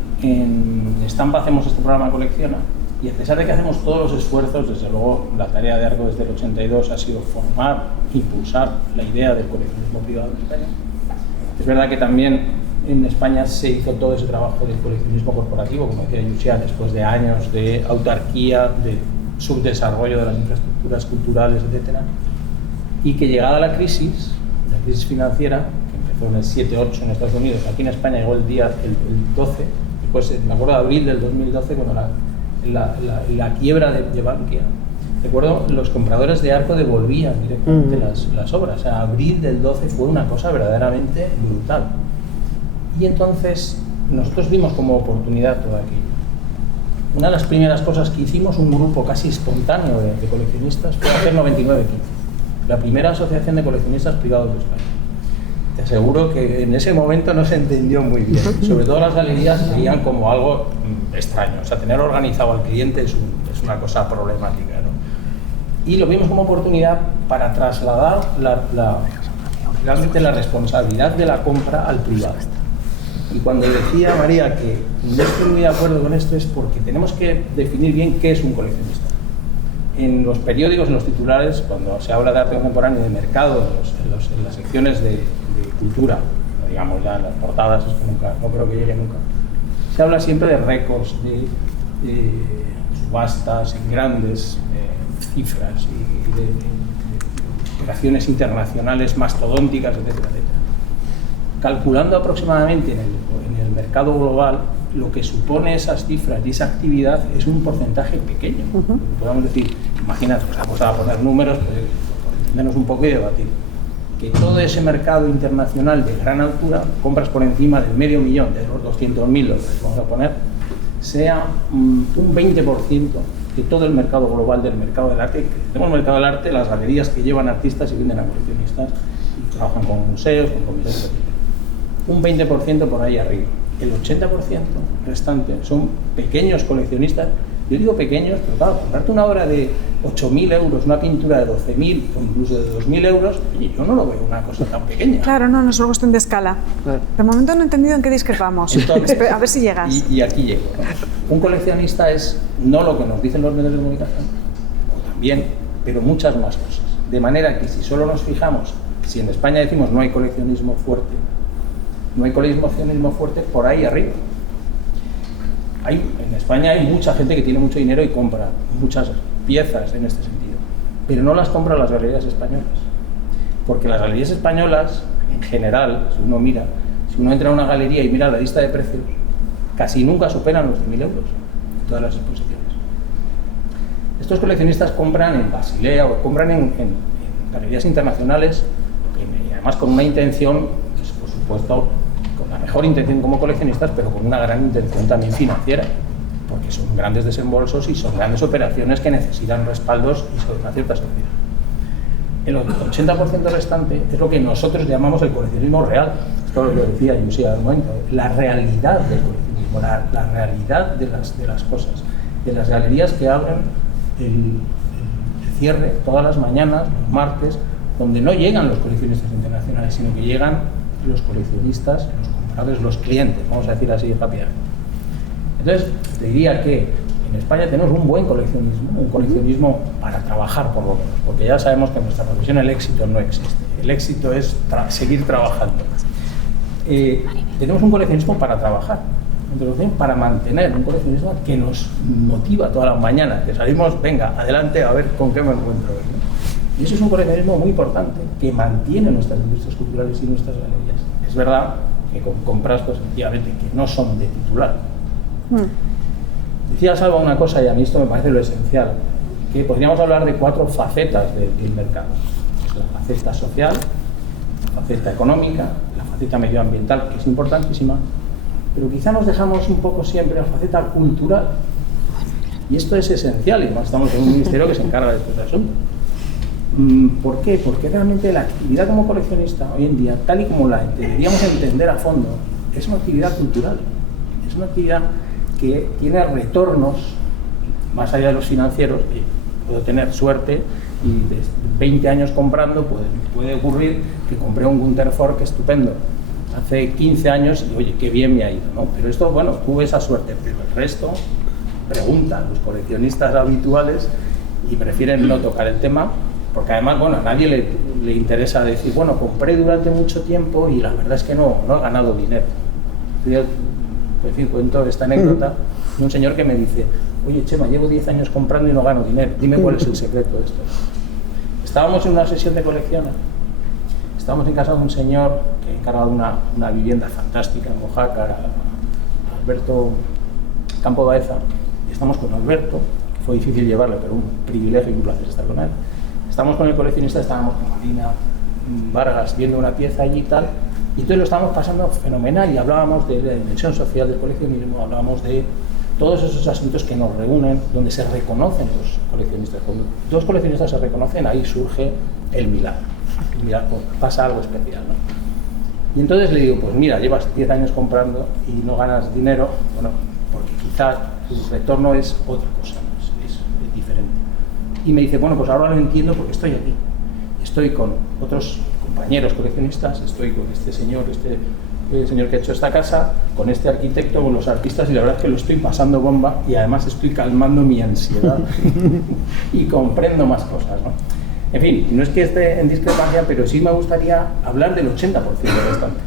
Estampa hacemos este programa Colecciona, y a pesar de que hacemos todos los esfuerzos, desde luego la tarea de Arco desde el 82 ha sido formar, impulsar la idea del coleccionismo privado en España. Es verdad que también en España se hizo todo ese trabajo del coleccionismo corporativo, como decía Yusia, después de años de autarquía, de subdesarrollo de las infraestructuras culturales, etc. Y que llegada la crisis financiera, que empezó en el 7-8 en Estados Unidos, aquí en España llegó el 12, después me acuerdo de abril del 2012, cuando la quiebra de Bankia, recuerdo los compradores de Arco devolvían directamente las obras. O sea, abril del 12 fue una cosa verdaderamente brutal. Y entonces nosotros vimos como oportunidad todo aquello. Una de las primeras cosas que hicimos, un grupo casi espontáneo de coleccionistas, fue hacer 9915, la primera asociación de coleccionistas privados de España. Te aseguro que en ese momento no se entendió muy bien, sobre todo las galerías veían como algo extraño, o sea, tener organizado al cliente es una cosa problemática, ¿no? Y lo vimos como oportunidad para trasladar realmente la responsabilidad de la compra al privado. Y cuando decía María que no estoy muy de acuerdo con esto es porque tenemos que definir bien qué es un coleccionista. En los periódicos, en los titulares, cuando se habla de arte contemporáneo y de mercado, en las secciones de cultura, digamos ya en las portadas, es que no creo que llegue nunca, se habla siempre de récords, de subastas en grandes cifras y de operaciones internacionales mastodónticas, etcétera, etcétera. Calculando aproximadamente en el mercado global, lo que supone esas cifras y esa actividad es un porcentaje pequeño. Podemos decir, imagínate, pues a poner números, por entendernos un poco y debatir, que todo ese mercado internacional de gran altura, compras por encima del medio millón, de los 200.000, lo que vamos a poner, sea un 20% de todo el mercado global del mercado del arte. Tenemos el mercado del arte, las galerías que llevan artistas y venden a coleccionistas y trabajan con museos, con comisiones, etc. Un 20% por ahí arriba. El 80% restante son pequeños coleccionistas. Yo digo pequeños, pero claro, comprarte una obra de 8.000 euros, una pintura de 12.000 o incluso de 2.000 euros, yo no lo veo una cosa tan pequeña. Claro, no es una cuestión de escala. Claro. De momento no he entendido en qué discrepamos. Entonces, a ver si llegas. Y aquí llego, ¿no? Un coleccionista es no lo que nos dicen los medios de comunicación, o también, pero muchas más cosas. De manera que si solo nos fijamos, si en España decimos no hay coleccionismo fuerte, no hay coleccionismo fuerte por ahí arriba. En España hay mucha gente que tiene mucho dinero y compra muchas piezas en este sentido, pero no las compran las galerías españolas, porque las galerías españolas, en general, si uno entra a una galería y mira la lista de precios, casi nunca superan los 1.000 euros en todas las exposiciones. Estos coleccionistas compran en Basilea o compran en galerías internacionales, y además con una intención, pues, por supuesto, con la mejor intención como coleccionistas, pero con una gran intención también financiera, porque son grandes desembolsos y son grandes operaciones que necesitan respaldos y sobre una cierta seguridad. El 80% restante es lo que nosotros llamamos el coleccionismo real. Esto lo decía José al momento, la realidad del coleccionismo, la realidad de las cosas, de las galerías que abren el cierre todas las mañanas, los martes, donde no llegan los coleccionistas internacionales, sino que llegan los coleccionistas, los compradores, los clientes, vamos a decir así rápidamente. Entonces, te diría que en España tenemos un buen coleccionismo, un coleccionismo para trabajar por lo menos, porque ya sabemos que en nuestra profesión el éxito no existe, el éxito es seguir trabajando. Tenemos un coleccionismo para trabajar, para mantener un coleccionismo que nos motiva todas las mañanas, que salimos, venga, adelante, a ver con qué me encuentro hoy, ¿no? Y eso es un coleccionismo muy importante que mantiene nuestras industrias culturales y nuestras galerías. Es verdad que con compras, pues efectivamente, que no son de titular. Decía Salva una cosa, y a mí esto me parece lo esencial, que podríamos hablar de 4 facetas del mercado. Es la faceta social, la faceta económica, la faceta medioambiental, que es importantísima, pero quizá nos dejamos un poco siempre la faceta cultural. Y esto es esencial, y más estamos en un ministerio que se encarga de estos asuntos. ¿Por qué? Porque realmente la actividad como coleccionista hoy en día, tal y como la deberíamos entender a fondo, es una actividad cultural, es una actividad que tiene retornos más allá de los financieros. Puedo tener suerte y de 20 años comprando puede ocurrir que compré un Gunther Fork estupendo hace 15 años y oye, qué bien me ha ido, ¿no? Pero esto, bueno, tuve esa suerte, pero el resto preguntan los coleccionistas habituales y prefieren no tocar el tema, porque además, bueno, a nadie le interesa decir, bueno, compré durante mucho tiempo y la verdad es que no he ganado dinero. Yo, en fin, cuento esta anécdota de un señor que me dice, oye, Chema, llevo 10 años comprando y no gano dinero, dime cuál es el secreto de esto. Estábamos en una sesión de colecciones, estábamos en casa de un señor que encargaba una vivienda fantástica en Oaxaca, Alberto Campo Baeza, y estamos con Alberto, que fue difícil llevarle, pero un privilegio y un placer estar con él. Estamos con el coleccionista, estábamos con Marina Vargas viendo una pieza allí y tal, Y entonces lo estábamos pasando fenomenal y hablábamos de la dimensión social del coleccionismo, hablábamos de todos esos asuntos que nos reúnen, donde se reconocen los coleccionistas. Cuando dos coleccionistas se reconocen, ahí surge el milagro. Pasa algo especial, ¿no? Y entonces le digo, pues mira, llevas 10 años comprando y no ganas dinero, bueno, porque quizás tu retorno es otra cosa, ¿no? es diferente. Y me dice, bueno, pues ahora lo entiendo porque estoy aquí. Estoy con otros compañeros coleccionistas, estoy con este señor que ha hecho esta casa, con este arquitecto, con los artistas, y la verdad es que lo estoy pasando bomba y además estoy calmando mi ansiedad y comprendo más cosas, ¿no? En fin, no es que esté en discrepancia, pero sí me gustaría hablar del 80% restante,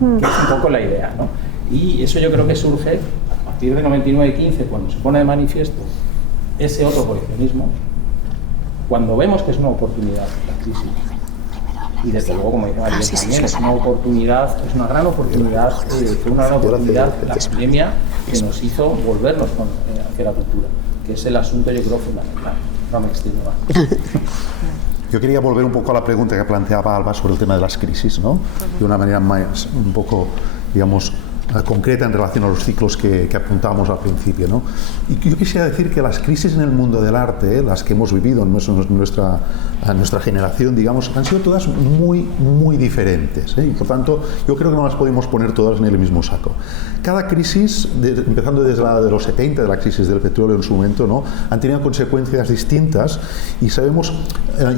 que es un poco la idea, ¿no? Y eso yo creo que surge a partir de 99-15, cuando se pone de manifiesto ese otro coleccionismo, cuando vemos que es una oportunidad la crisis. Y desde luego, como dice María, también es una oportunidad, es una gran oportunidad, fue una gran oportunidad la pandemia que nos hizo volvernos hacia la cultura, que es el asunto, yo creo, fundamental. No me extiendo más. Yo quería volver un poco a la pregunta que planteaba Alba sobre el tema de las crisis, ¿no? De una manera más, un poco, digamos, concreta en relación a los ciclos que apuntábamos al principio, ¿no? Y yo quisiera decir que las crisis en el mundo del arte, las que hemos vivido en nuestra generación, digamos, han sido todas muy diferentes, ¿eh? Y por tanto, yo creo que no las podemos poner todas en el mismo saco. Cada crisis, empezando desde la de los 70, de la crisis del petróleo en su momento, ¿no?, han tenido consecuencias distintas y sabemos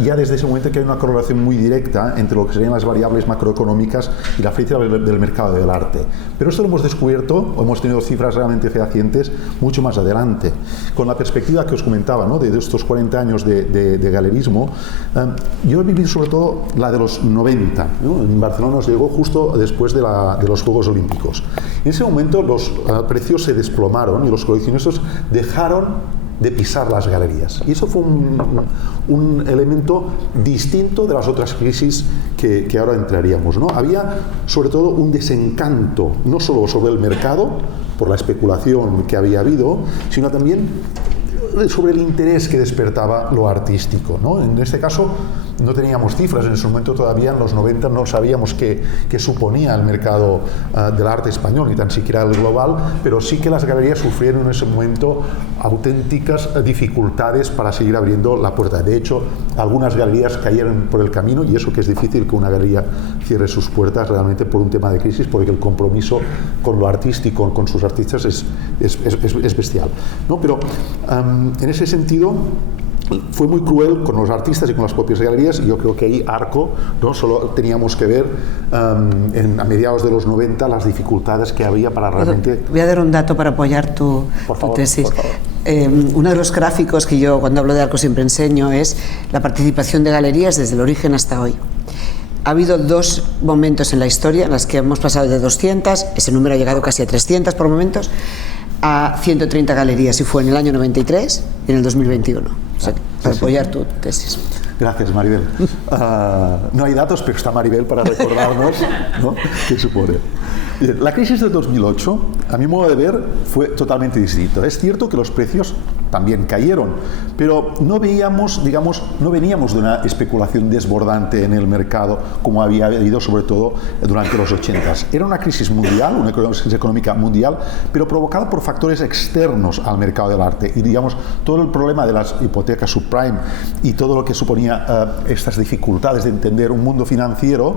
ya desde ese momento que hay una correlación muy directa entre lo que serían las variables macroeconómicas y la fecha del mercado del arte. Pero esto lo hemos descubierto, o hemos tenido cifras realmente fehacientes mucho más adelante. Con la perspectiva que os comentaba, ¿no?, de estos 40 años de galerismo, yo he vivido sobre todo la de los 90, ¿no? En Barcelona nos llegó justo después de los Juegos Olímpicos. En ese momento los precios se desplomaron y los coleccionistas dejaron de pisar las galerías. Y eso fue un elemento distinto de las otras crisis que ahora entraríamos, ¿no? Había sobre todo un desencanto, no solo sobre el mercado, por la especulación que había habido, sino también sobre el interés que despertaba lo artístico, ¿no? En este caso no teníamos cifras, en ese momento todavía en los 90 no sabíamos qué suponía el mercado del arte español, ni tan siquiera el global, pero sí que las galerías sufrieron en ese momento auténticas dificultades para seguir abriendo la puerta. De hecho, algunas galerías cayeron por el camino, y eso que es difícil que una galería cierre sus puertas realmente por un tema de crisis, porque el compromiso con lo artístico, con sus artistas es bestial, ¿no? Pero en ese sentido fue muy cruel con los artistas y con las propias galerías, y yo creo que ahí Arco, ¿no?, solo teníamos que ver a mediados de los 90 las dificultades que había para realmente... Voy a dar un dato para apoyar tu tesis. Por favor. Uno de los gráficos que yo cuando hablo de Arco siempre enseño es la participación de galerías desde el origen hasta hoy. Ha habido dos momentos en la historia en los que hemos pasado de 200, ese número ha llegado casi a 300 por momentos, a 130 galerías, y fue en el año 93 y en el 2021. O sea, para apoyar tu tesis. Gracias, Maribel. No hay datos, pero está Maribel para recordarnos, ¿no?, qué supone. La crisis del 2008, a mi modo de ver, fue totalmente distinto. Es cierto que los precios también cayeron, pero no veníamos de una especulación desbordante en el mercado como había habido sobre todo durante los 80s. Era una crisis mundial, una crisis económica mundial, pero provocada por factores externos al mercado del arte, y todo el problema de las hipotecas subprime y todo lo que suponía estas dificultades de entender un mundo financiero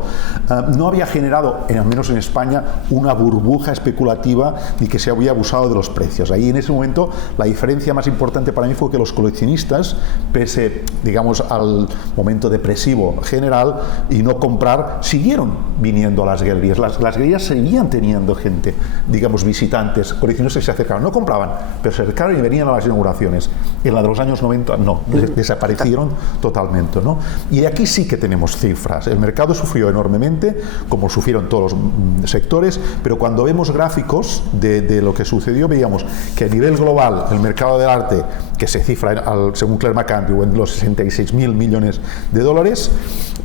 no había generado, al menos en España, una burbuja especulativa ni que se había abusado de los precios. Ahí en ese momento la diferencia más importante para mí fue que los coleccionistas, pese, digamos, al momento depresivo general y no comprar, siguieron viniendo a las galerías. Las galerías seguían teniendo gente, digamos, visitantes, coleccionistas que se acercaban, no compraban, pero se acercaron y venían a las inauguraciones. En la de los años 90 no, desaparecieron totalmente, ¿no? Y aquí sí que tenemos cifras. El mercado sufrió enormemente, como sufrieron todos los sectores, pero cuando vemos gráficos de lo que sucedió, veíamos que a nivel global el mercado del arte, que se cifra según Claire McAndrew en los 66.000 millones de dólares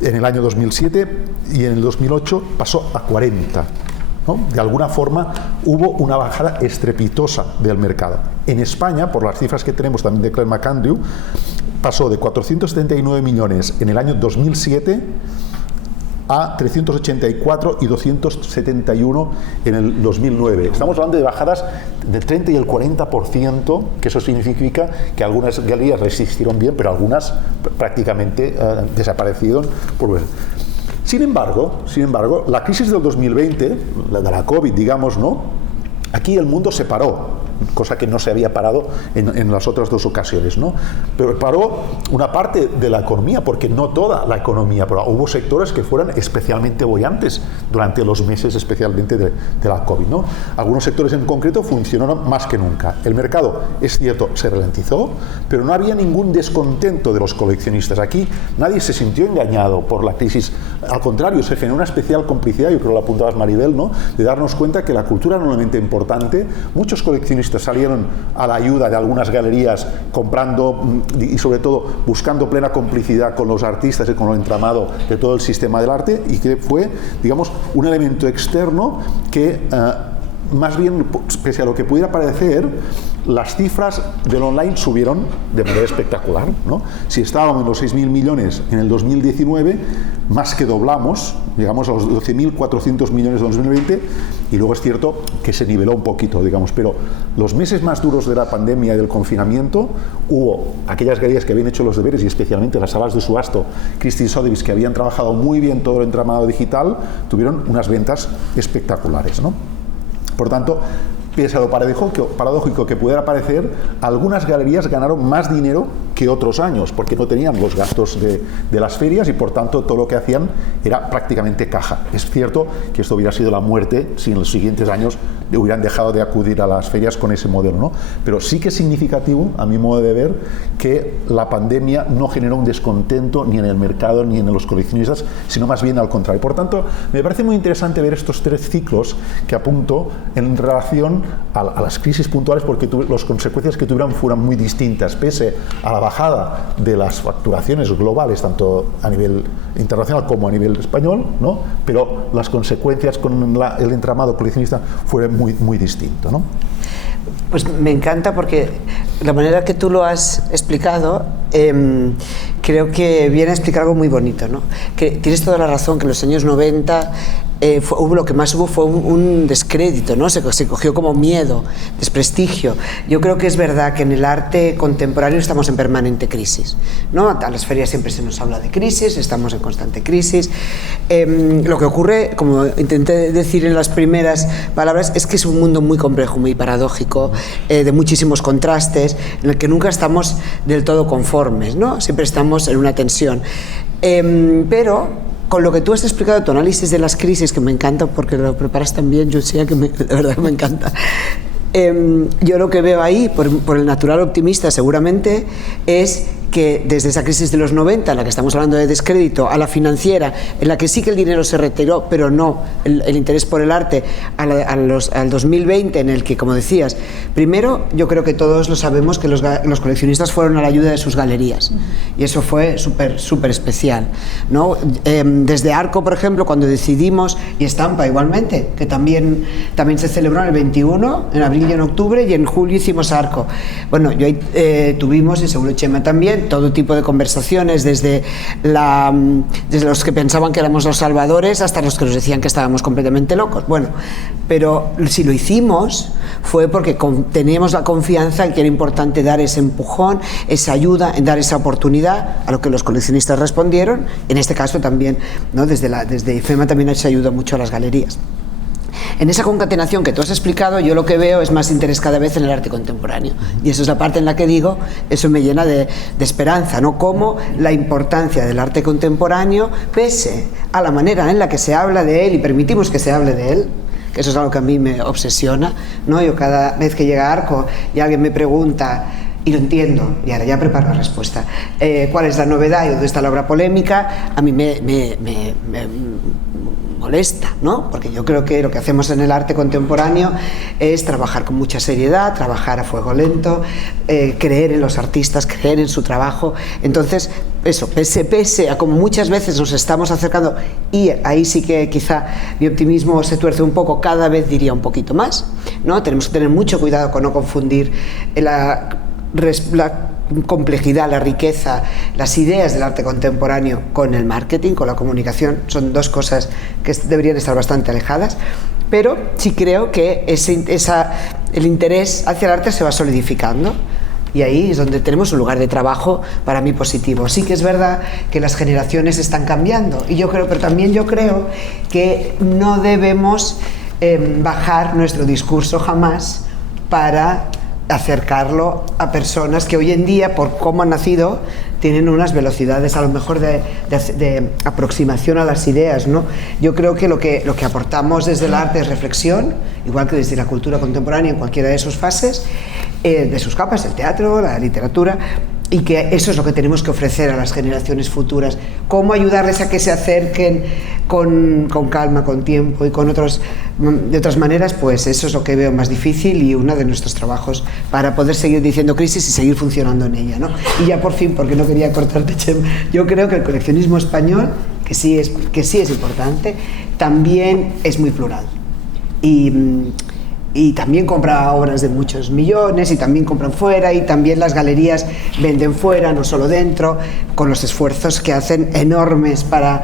en el año 2007, y en el 2008 pasó a 40, ¿no? De alguna forma hubo una bajada estrepitosa del mercado. En España, por las cifras que tenemos también de Claire McAndrew, pasó de 479 millones en el año 2007 a 384 y 271 en el 2009. Estamos hablando de bajadas del 30 y el 40%, que eso significa que algunas galerías resistieron bien, pero algunas prácticamente desaparecieron. Sin embargo, la crisis del 2020, la de la COVID, digamos, ¿no? Aquí el mundo se paró, cosa que no se había parado en las otras dos ocasiones, ¿no? Pero paró una parte de la economía, porque no toda la economía, pero hubo sectores que fueron especialmente bollantes durante los meses especialmente de la COVID, ¿no? Algunos sectores en concreto funcionaron más que nunca. El mercado, es cierto, se ralentizó, pero no había ningún descontento de los coleccionistas. Aquí nadie se sintió engañado por la crisis. Al contrario, se generó una especial complicidad, yo creo que lo apuntabas, Maribel, ¿no? De darnos cuenta que la cultura era enormemente importante. Muchos coleccionistas salieron a la ayuda de algunas galerías comprando y sobre todo buscando plena complicidad con los artistas y con el entramado de todo el sistema del arte, y que fue, digamos, un elemento externo que más bien, pese a lo que pudiera parecer, las cifras del online subieron de manera espectacular, ¿no? Si estábamos en los 6.000 millones en el 2019, más que doblamos, llegamos a los 12.400 millones de 2020, y luego es cierto que se niveló un poquito, digamos, pero los meses más duros de la pandemia y del confinamiento, hubo aquellas galerías que habían hecho los deberes, y especialmente las salas de subasta Christie's y Sotheby's, que habían trabajado muy bien todo el entramado digital, tuvieron unas ventas espectaculares, ¿no? Por tanto, pese a lo paradójico que pudiera parecer, algunas galerías ganaron más dinero que otros años, porque no tenían los gastos de las ferias, y por tanto todo lo que hacían era prácticamente caja. Es cierto que esto hubiera sido la muerte si en los siguientes años hubieran dejado de acudir a las ferias con ese modelo, ¿no? Pero sí que es significativo, a mi modo de ver, que la pandemia no generó un descontento ni en el mercado ni en los coleccionistas, sino más bien al contrario. Por tanto, me parece muy interesante ver estos tres ciclos que apunto en relación a las crisis puntuales, porque las consecuencias que tuvieron fueron muy distintas, pese a la bajada de las facturaciones globales, tanto a nivel internacional como a nivel español, ¿no? Pero las consecuencias con el entramado coleccionista fueron muy distinto, ¿no? Pues me encanta, porque la manera que tú lo has explicado, creo que viene a explicar algo muy bonito, ¿no? Que tienes toda la razón, que en los años 90 lo que más hubo fue un descrédito, ¿no? Se cogió como miedo, desprestigio. Yo creo que es verdad que en el arte contemporáneo estamos en permanente crisis, ¿no? A las ferias siempre se nos habla de crisis, estamos en constante crisis. Lo que ocurre, como intenté decir en las primeras palabras, es que es un mundo muy complejo, muy paradójico, de muchísimos contrastes, en el que nunca estamos del todo conformes, ¿no? Siempre estamos en una tensión. Pero con lo que tú has explicado, tu análisis de las crisis, que me encanta porque lo preparas tan bien, Josiah, que de verdad me encanta. Yo lo que veo ahí, por el natural optimista seguramente, es que desde esa crisis de los 90, en la que estamos hablando de descrédito, a la financiera, en la que sí que el dinero se retiró, pero no el interés por el arte, al 2020, en el que, como decías, primero, yo creo que todos lo sabemos, que los coleccionistas fueron a la ayuda de sus galerías, y eso fue súper especial, ¿no? Desde Arco, por ejemplo, cuando decidimos, y Estampa igualmente, que también se celebró en el 21, en abril y en octubre, y en julio hicimos Arco. Bueno, yo ahí tuvimos, y seguro Chema también, todo tipo de conversaciones, desde los que pensaban que éramos los salvadores hasta los que nos decían que estábamos completamente locos. Bueno, pero si lo hicimos fue porque teníamos la confianza en que era importante dar ese empujón, esa ayuda, en dar esa oportunidad, a lo que los coleccionistas respondieron. En este caso también, ¿no? Desde IFEMA también se ayuda mucho a las galerías. En esa concatenación que tú has explicado, yo lo que veo es más interés cada vez en el arte contemporáneo, y eso es la parte en la que digo, eso me llena de esperanza, ¿no? Cómo la importancia del arte contemporáneo, pese a la manera en la que se habla de él y permitimos que se hable de él, que eso es algo que a mí me obsesiona, ¿no? Yo cada vez que llega Arco y alguien me pregunta, y lo entiendo, y ahora ya preparo la respuesta, ¿cuál es la novedad y dónde está la obra polémica? A mí me molesta, ¿no? Porque yo creo que lo que hacemos en el arte contemporáneo es trabajar con mucha seriedad, trabajar a fuego lento, creer en los artistas, creer en su trabajo. Entonces, eso, pese a como muchas veces nos estamos acercando, y ahí sí que quizá mi optimismo se tuerce un poco, cada vez diría un poquito más, ¿no? Tenemos que tener mucho cuidado con no confundir la complejidad, la riqueza, las ideas del arte contemporáneo con el marketing, con la comunicación, son dos cosas que deberían estar bastante alejadas, pero sí creo que el interés hacia el arte se va solidificando. Y ahí es donde tenemos un lugar de trabajo para mí positivo. Sí que es verdad que las generaciones están cambiando, pero también yo creo que no debemos bajar nuestro discurso jamás para acercarlo a personas que hoy en día, por cómo han nacido, tienen unas velocidades a lo mejor de aproximación a las ideas, ¿no? Yo creo que lo que aportamos desde el arte es reflexión, igual que desde la cultura contemporánea en cualquiera de sus fases, de sus capas, el teatro, la literatura, y que eso es lo que tenemos que ofrecer a las generaciones futuras. Cómo ayudarles a que se acerquen con calma, con tiempo y de otras maneras, pues eso es lo que veo más difícil y uno de nuestros trabajos para poder seguir diciendo crisis y seguir funcionando en ella, ¿no? Y ya por fin, porque no quería cortarte, Chema, yo creo que el coleccionismo español, que sí es importante, también es muy plural. Y también compra obras de muchos millones y también compran fuera y también las galerías venden fuera, no solo dentro, con los esfuerzos que hacen enormes para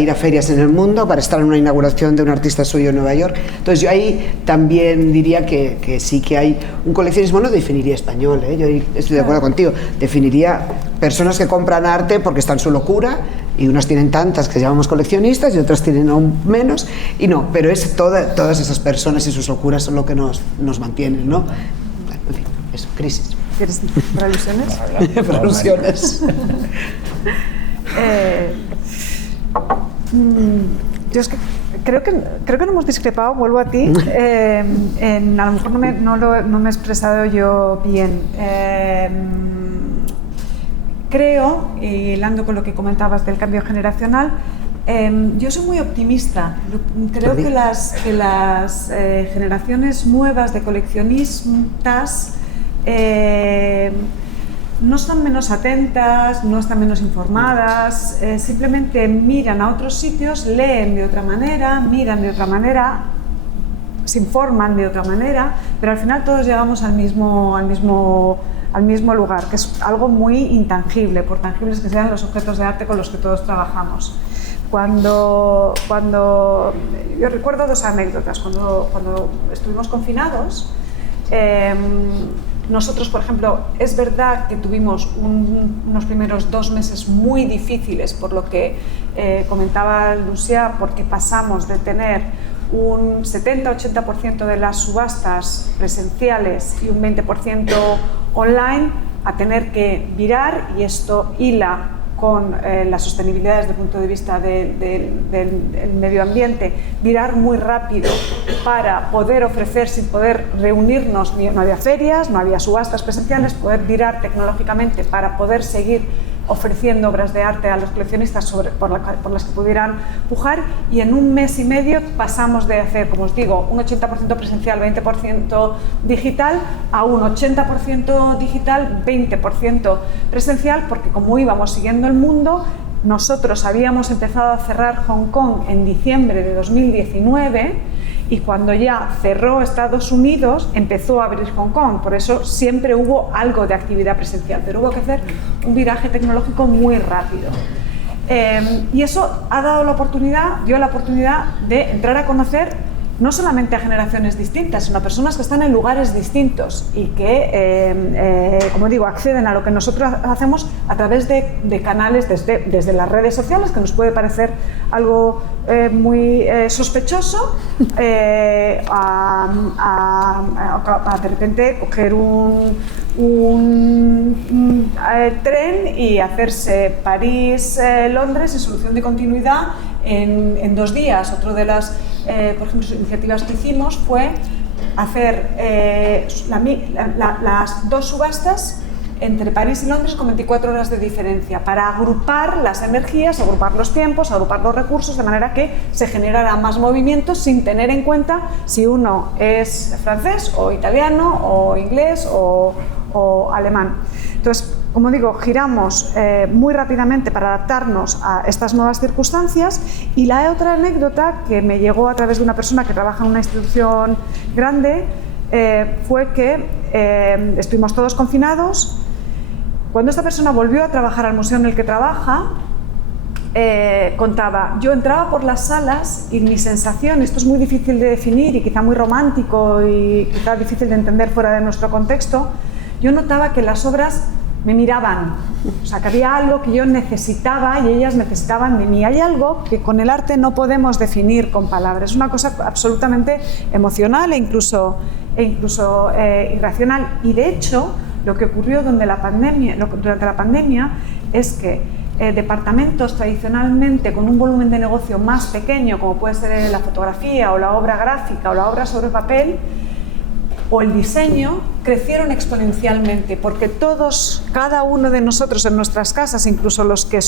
ir a ferias en el mundo, para estar en una inauguración de un artista suyo en Nueva York. Entonces yo ahí también diría que sí que hay un coleccionismo, no definiría español, yo estoy de acuerdo contigo, definiría personas que compran arte porque está en su locura, y unas tienen tantas que llamamos coleccionistas y otras tienen aún menos, y no, pero es todas esas personas y sus locuras son lo que nos mantienen, ¿no? Bueno, en fin, eso, crisis. ¿Quieres para alusiones? Para alusiones. Yo es que creo que no hemos discrepado, vuelvo a ti, a lo mejor no me he expresado yo bien. Creo, y hilando con lo que comentabas del cambio generacional, yo soy muy optimista. Creo que las generaciones nuevas de coleccionistas no están menos atentas, no están menos informadas, simplemente miran a otros sitios, leen de otra manera, miran de otra manera, se informan de otra manera, pero al final todos llegamos al mismo lugar, que es algo muy intangible, por tangibles que sean los objetos de arte con los que todos trabajamos. Cuando yo recuerdo dos anécdotas. Cuando estuvimos confinados, nosotros, por ejemplo, es verdad que tuvimos unos primeros 2 meses muy difíciles, por lo que comentaba Lucía, porque pasamos de tener un 70-80% de las subastas presenciales y un 20% online a tener que virar, y esto hila con la sostenibilidad desde el punto de vista del medio ambiente, virar muy rápido para poder ofrecer, sin poder reunirnos, no había ferias, no había subastas presenciales, poder virar tecnológicamente para poder seguir ofreciendo obras de arte a los coleccionistas por las que pudieran pujar, y en 1 mes y medio pasamos de hacer, como os digo, un 80% presencial, 20% digital, a un 80% digital, 20% presencial, porque como íbamos siguiendo el mundo, nosotros habíamos empezado a cerrar Hong Kong en diciembre de 2019, y cuando ya cerró Estados Unidos, empezó a abrir Hong Kong. Por eso siempre hubo algo de actividad presencial, pero hubo que hacer un viraje tecnológico muy rápido. Y eso dio la oportunidad de entrar a conocer no solamente a generaciones distintas, sino a personas que están en lugares distintos y que, como digo, acceden a lo que nosotros hacemos a través de canales desde las redes sociales, que nos puede parecer algo muy sospechoso, a de repente coger un tren y hacerse París-Londres en solución de continuidad en 2 días. Otro de las, por ejemplo, iniciativas que hicimos fue hacer las 2 subastas entre París y Londres con 24 horas de diferencia, para agrupar las energías, agrupar los tiempos, agrupar los recursos, de manera que se generara más movimiento sin tener en cuenta si uno es francés o italiano o inglés o alemán. Entonces, como digo, giramos muy rápidamente para adaptarnos a estas nuevas circunstancias. Y la otra anécdota que me llegó a través de una persona que trabaja en una institución grande fue que estuvimos todos confinados Cuando esta persona volvió a trabajar al museo en el que trabaja, contaba, yo entraba por las salas y mi sensación, esto es muy difícil de definir y quizá muy romántico y quizá difícil de entender fuera de nuestro contexto, yo notaba que las obras me miraban, o sea, que había algo que yo necesitaba y ellas necesitaban de mí. Hay algo que con el arte no podemos definir con palabras, es una cosa absolutamente emocional e incluso irracional. Y de hecho, lo que ocurrió durante la pandemia es que departamentos tradicionalmente con un volumen de negocio más pequeño, como puede ser la fotografía o la obra gráfica o la obra sobre papel, o el diseño, crecieron exponencialmente, porque todos, cada uno de nosotros en nuestras casas, incluso los que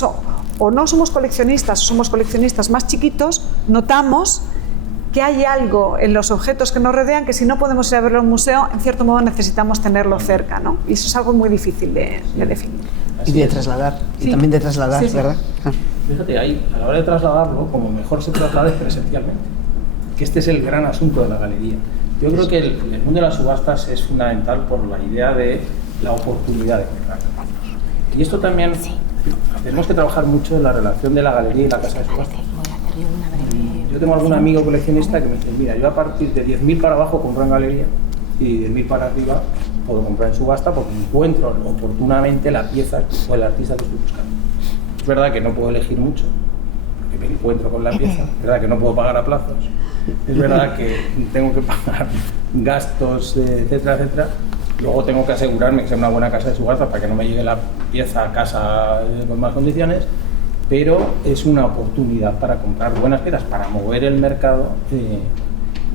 o no somos coleccionistas o somos coleccionistas más chiquitos, notamos que hay algo en los objetos que nos rodean que si no podemos ir a verlo en un museo, en cierto modo necesitamos tenerlo cerca, ¿no? Y eso es algo muy difícil de definir. Y de trasladar, sí. Y también de trasladar, sí. ¿verdad? Fíjate, ahí, a la hora de trasladarlo, como mejor se traslade presencialmente, que este es el gran asunto de la galería. Yo creo que el mundo de las subastas es fundamental por la idea de la oportunidad de comprar. Y esto también, tenemos que trabajar mucho en la relación de la galería y la casa de subastas. Yo tengo algún amigo coleccionista que me dice, mira, yo a partir de 10.000 para abajo compro en galería y de 10.000 para arriba puedo comprar en subasta porque encuentro oportunamente la pieza o el artista que estoy buscando. Es verdad que no puedo elegir mucho, porque me encuentro con la pieza, es verdad que no puedo pagar a plazos, es verdad que tengo que pagar gastos, etcétera, etcétera. Luego tengo que asegurarme que sea una buena casa de subasta para que no me llegue la pieza a casa con más condiciones, pero es una oportunidad para comprar buenas piezas, para mover el mercado.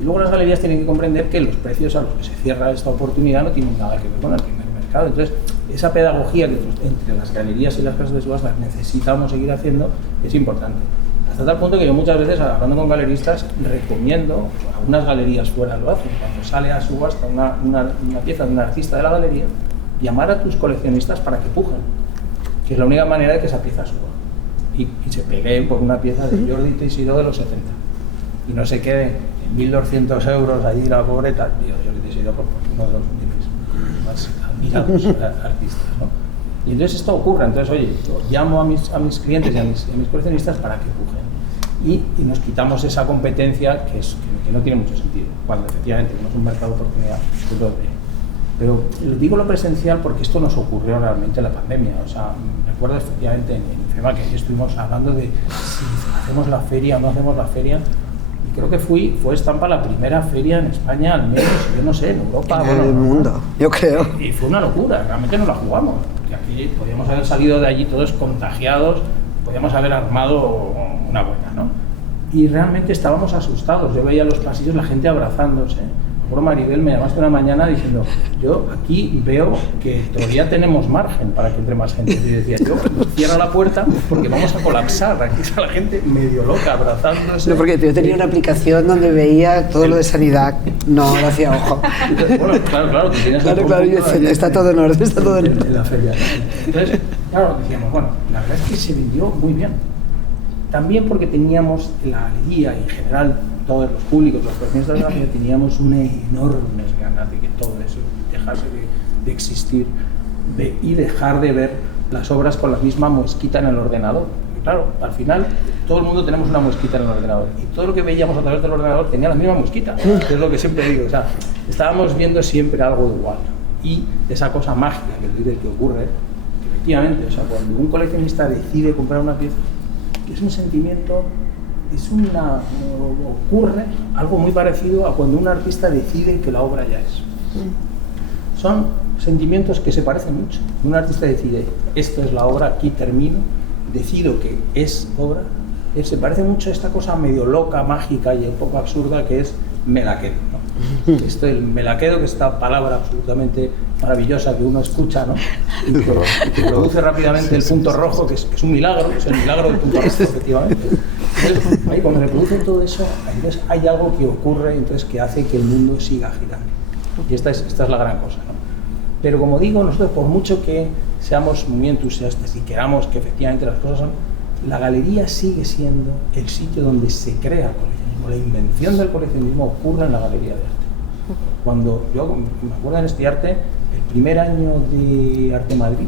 Y luego las galerías tienen que comprender que los precios a los que se cierra esta oportunidad no tienen nada que ver con el primer mercado. Entonces, esa pedagogía que entre las galerías y las casas de subastas necesitamos seguir haciendo es importante. Hasta tal punto que yo muchas veces, hablando con galeristas, recomiendo, algunas galerías fuera lo hacen, cuando sale a subasta una pieza de un artista de la galería, llamar a tus coleccionistas para que pujen, que es la única manera de que esa pieza suba. Y se peleen por una pieza de Jordi Teixidó de los 70 y no se quede en 1.200 euros allí la pobre tal. Jordi Teixidó por uno de los más admirados artistas, ¿no? Y entonces esto ocurre, entonces oye, yo llamo a mis clientes y a mis coleccionistas para que pujen y nos quitamos esa competencia que no tiene mucho sentido, cuando efectivamente tenemos un mercado de oportunidad. Pero digo lo presencial porque esto nos ocurrió realmente en la pandemia. O sea, recuerdo efectivamente en FEMA que estuvimos hablando de si hacemos la feria o no hacemos la feria. Y creo que fue Estampa la primera feria en España, al menos, yo no sé, en Europa. En el mundo, yo creo. Y fue una locura, realmente nos la jugamos. Porque aquí podíamos haber salido de allí todos contagiados, podíamos haber armado una buena, ¿no? Y realmente estábamos asustados. Yo veía en los pasillos la gente abrazándose. Por Maribel me llamaste una mañana diciendo, yo aquí veo que todavía tenemos margen para que entre más gente. Y decía, yo cierra la puerta porque vamos a colapsar. Aquí está la gente medio loca abrazándose. No, porque yo tenía una aplicación donde veía todo lo de sanidad. No, le hacía ojo. Bueno, claro, tú tienes claro, y decía, está todo en orden, está todo en orden. En la feria. Entonces, claro, decíamos, bueno, la verdad es que se vendió muy bien. También porque teníamos la galería y en general todos los públicos, los coleccionistas de la galería, teníamos una enorme ganas de que todo eso dejase de existir y dejar de ver las obras con la misma mosquita en el ordenador. Porque claro, al final todo el mundo tenemos una mosquita en el ordenador y todo lo que veíamos a través del ordenador tenía la misma mosquita, que es lo que siempre digo. O sea, estábamos viendo siempre algo igual y esa cosa mágica que ocurre, que efectivamente, o sea, cuando un coleccionista decide comprar una pieza, es un sentimiento, ocurre algo muy parecido a cuando un artista decide que la obra ya es. Son sentimientos que se parecen mucho. Un artista decide, esto es la obra, aquí termino, decido que es obra, se parece mucho a esta cosa medio loca, mágica y un poco absurda que es me la quedo, ¿no? El me la quedo, que es esta palabra absolutamente maravillosa que uno escucha, ¿no? Y que produce rápidamente el punto rojo, que es un milagro, es el milagro del punto rojo, efectivamente. Entonces, ahí, cuando le producen todo eso, entonces hay algo que ocurre, entonces, que hace que el mundo siga girando. Y esta es la gran cosa, ¿no? Pero como digo, nosotros, por mucho que seamos muy entusiastas y queramos que efectivamente las cosas son, la galería sigue siendo el sitio donde se crea el coleccionismo. La invención del coleccionismo ocurre en la galería de arte. Cuando yo me acuerdo en Estiarte, el primer año de Arte Madrid,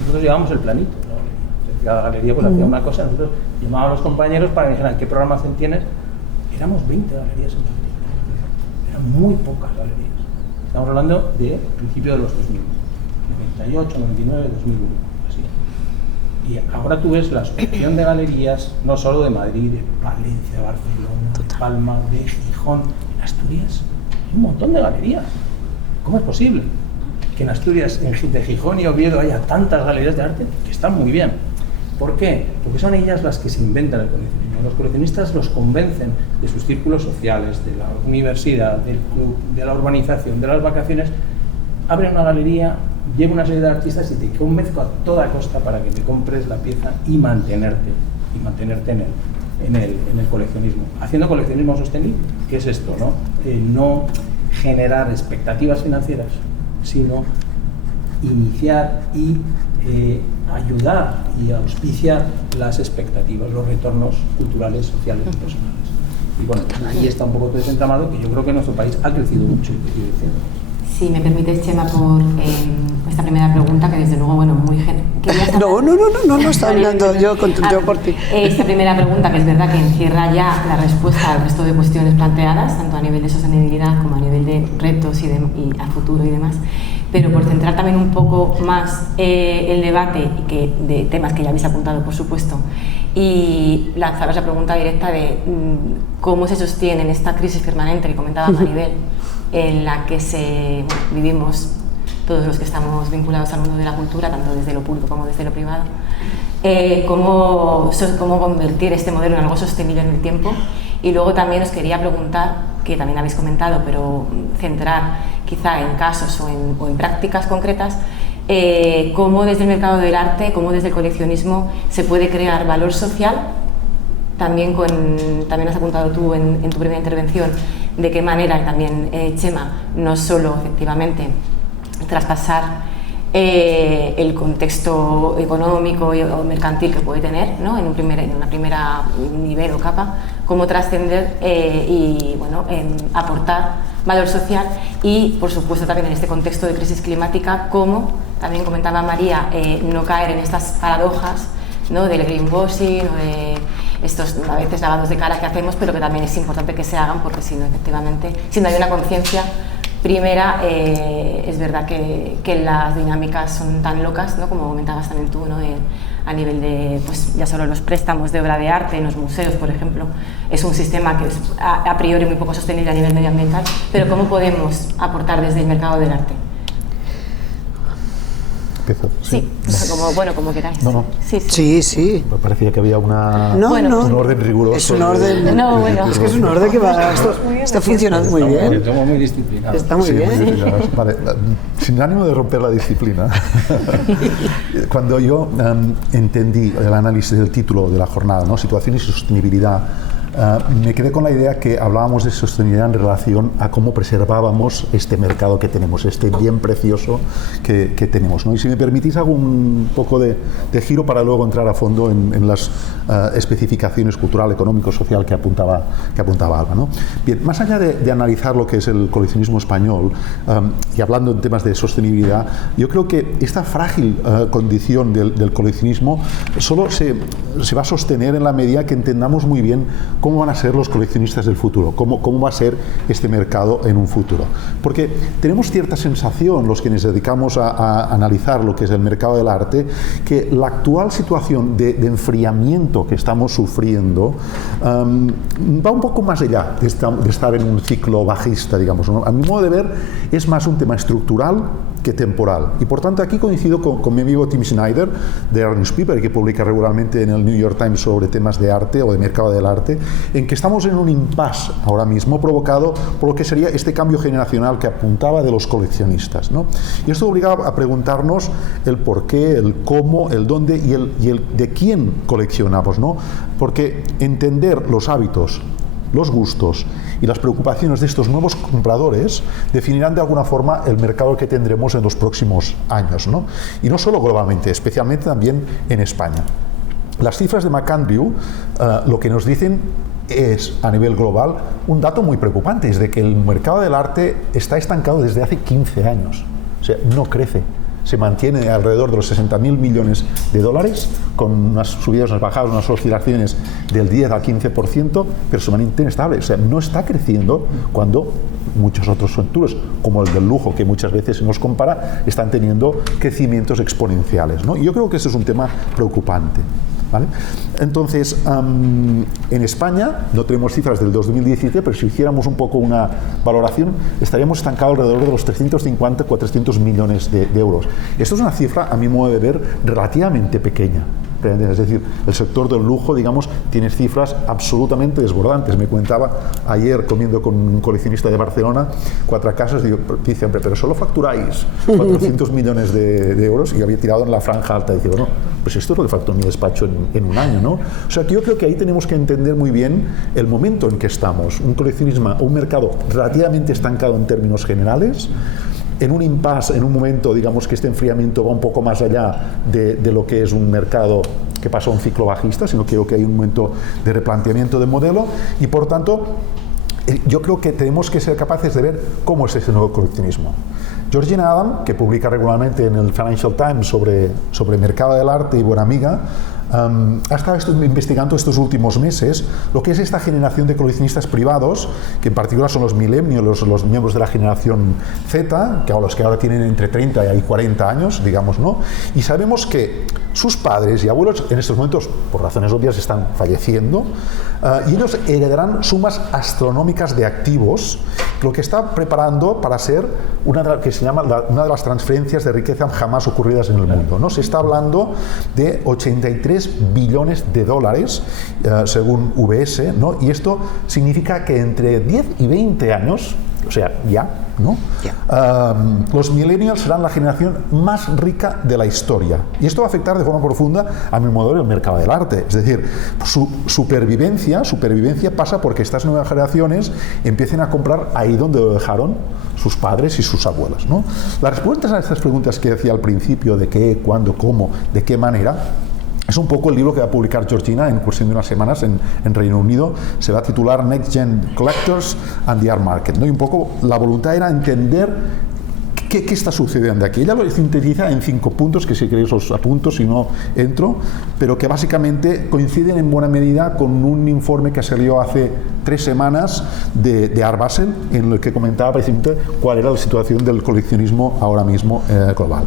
Nosotros llevábamos el planito de la galería. Cada galería pues hacía una cosa, nosotros llamábamos a los compañeros para que dijeran qué programación tienes. Éramos 20 galerías en Madrid. Eran muy pocas galerías. Estamos hablando de principio de los 2000. 98, 99, 2001. Así. Y ahora tú ves la asociación de galerías, no solo de Madrid, de Valencia, de Barcelona, de Palma, de Gijón. En Asturias hay un montón de galerías. ¿Cómo es posible que en Asturias, de Gijón y Oviedo, haya tantas galerías de arte que están muy bien? ¿Por qué? Porque son ellas las que se inventan el coleccionismo. Los coleccionistas los convencen de sus círculos sociales, de la universidad, del club, de la urbanización, de las vacaciones. Abren una galería, lleva una serie de artistas y te convenzco a toda costa para que te compres la pieza y mantenerte en el coleccionismo. Haciendo coleccionismo sostenible, ¿qué es esto? No generar expectativas financieras, sino iniciar y ayudar y auspiciar las expectativas, los retornos culturales, sociales y personales. Y bueno, ahí está un poco todo ese entramado que yo creo que nuestro país ha crecido mucho y crecido creciendo. Si me permites, Chema, por esta primera pregunta, que desde luego, bueno, muy No, está hablando yo por ti. Esta primera pregunta, que es verdad que encierra ya la respuesta al resto de cuestiones planteadas, tanto a nivel de sostenibilidad como a nivel de retos y a futuro y demás, pero por centrar también un poco más el debate de temas que ya habéis apuntado, por supuesto, y lanzaros la pregunta directa de cómo se sostiene en esta crisis permanente que comentaba Maribel, en la que vivimos todos los que estamos vinculados al mundo de la cultura, tanto desde lo público como desde lo privado, cómo convertir este modelo en algo sostenible en el tiempo. Y luego también os quería preguntar, que también habéis comentado, pero centrar quizá en casos o en prácticas concretas, cómo desde el mercado del arte, cómo desde el coleccionismo se puede crear valor social. También has apuntado tú en tu primera intervención de qué manera, y también Chema, no solo efectivamente traspasar el contexto económico o mercantil que puede tener, ¿no? en una primera nivel o capa, cómo trascender y aportar valor social y, por supuesto, también en este contexto de crisis climática, cómo, también comentaba María, no caer en estas paradojas, ¿no? del greenwashing o de estos a veces lavados de cara que hacemos, pero que también es importante que se hagan, porque si no, efectivamente, si no hay una conciencia primera, es verdad que las dinámicas son tan locas, ¿no? como comentabas también tú, ¿no? A nivel de, pues ya solo los préstamos de obra de arte en los museos, por ejemplo, es un sistema que es a priori muy poco sostenible a nivel medioambiental, pero ¿cómo podemos aportar desde el mercado del arte? Sí, como queráis. No. Sí. Me parecía que había un orden riguroso. Es un orden. Es que es un orden que va. Esto está funcionando muy bien. Estamos muy disciplinados. Está muy bien. Vale, sin ánimo de romper la disciplina, cuando yo entendí el análisis del título de la jornada, ¿no? Situación y sostenibilidad, me quedé con la idea que hablábamos de sostenibilidad en relación a cómo preservábamos este mercado que tenemos, este bien precioso que tenemos, ¿no? Y si me permitís, hago un poco de giro para luego entrar a fondo en las especificaciones cultural, económico, social que apuntaba Alba, ¿no? Bien, más allá de analizar lo que es el coleccionismo español y hablando en temas de sostenibilidad, yo creo que esta frágil condición del coleccionismo solo se va a sostener en la medida que entendamos muy bien cómo van a ser los coleccionistas del futuro, cómo va a ser este mercado en un futuro. Porque tenemos cierta sensación, los que nos dedicamos a analizar lo que es el mercado del arte, que la actual situación de enfriamiento que estamos sufriendo va un poco más allá de estar en un ciclo bajista, digamos, ¿no? A mi modo de ver, es más un tema estructural que temporal. Y por tanto aquí coincido con mi amigo Tim Snyder de Art Newspaper, que publica regularmente en el New York Times sobre temas de arte o de mercado del arte, en que estamos en un impasse ahora mismo provocado por lo que sería este cambio generacional que apuntaba de los coleccionistas, ¿no? Y esto obliga a preguntarnos el por qué, el cómo, el dónde y el de quién coleccionamos, ¿no? Porque entender los hábitos, los gustos y las preocupaciones de estos nuevos compradores definirán de alguna forma el mercado que tendremos en los próximos años, ¿no? Y no solo globalmente, especialmente también en España. Las cifras de McAndrew lo que nos dicen es, a nivel global, un dato muy preocupante, es de que el mercado del arte está estancado desde hace 15 años, o sea, no crece. se mantiene alrededor de los 60.000 millones de dólares, con unas subidas, unas bajadas, unas oscilaciones del 10 al 15%, pero se mantiene estable. O sea, no está creciendo cuando muchos otros sectores, como el del lujo, que muchas veces se nos compara, están teniendo crecimientos exponenciales, ¿no? Y yo creo que ese es un tema preocupante, ¿vale? Entonces, en España no tenemos cifras del 2017, pero si hiciéramos un poco una valoración, estaríamos estancados alrededor de los 350-400 millones de euros. Esto es una cifra, a mi modo de ver, relativamente pequeña. Es decir, el sector del lujo, digamos, tiene cifras absolutamente desbordantes. Me comentaba ayer, comiendo con un coleccionista de Barcelona, 4 casas, dice, pero solo facturáis 400 millones de euros, y había tirado en la franja alta. Dice, bueno, pues esto es lo que facturó mi despacho en un año, ¿no? O sea, que yo creo que ahí tenemos que entender muy bien el momento en que estamos. Un coleccionismo, un mercado relativamente estancado en términos generales, en un impasse, en un momento, digamos, que este enfriamiento va un poco más allá de lo que es un mercado que pasa a un ciclo bajista, sino que creo que hay un momento de replanteamiento de modelo, y por tanto yo creo que tenemos que ser capaces de ver cómo es ese nuevo coleccionismo. Georgina Adam, que publica regularmente en el Financial Times sobre mercado del arte y buena amiga, ha estado investigando estos últimos meses lo que es esta generación de coleccionistas privados, que en particular son los millennials, los miembros de la generación Z, los que ahora tienen entre 30 y 40 años, digamos, ¿no? Y sabemos que sus padres y abuelos en estos momentos, por razones obvias, están falleciendo, y ellos heredarán sumas astronómicas de activos, lo que está preparando para ser una de las transferencias de riqueza jamás ocurridas en el mundo, ¿no? Se está hablando de 83 billones de dólares, según UBS, ¿no? Y esto significa que entre 10 y 20 años, o sea, ya, ¿no? Los millennials serán la generación más rica de la historia. Y esto va a afectar de forma profunda a mi modelo del mercado del arte. Es decir, su supervivencia pasa porque estas nuevas generaciones empiecen a comprar ahí donde lo dejaron sus padres y sus abuelos, ¿no? Las respuestas a estas preguntas que decía al principio, de qué, cuándo, cómo, de qué manera, es un poco el libro que va a publicar Georgina en cuestión de unas semanas en Reino Unido. Se va a titular Next Gen Collectors and the Art Market, ¿no? Y un poco la voluntad era entender qué está sucediendo aquí. Ella lo sintetiza en 5 puntos, que si queréis os apunto, si no entro, pero que básicamente coinciden en buena medida con un informe que salió hace 3 semanas de Art Basel, en el que comentaba precisamente cuál era la situación del coleccionismo ahora mismo global.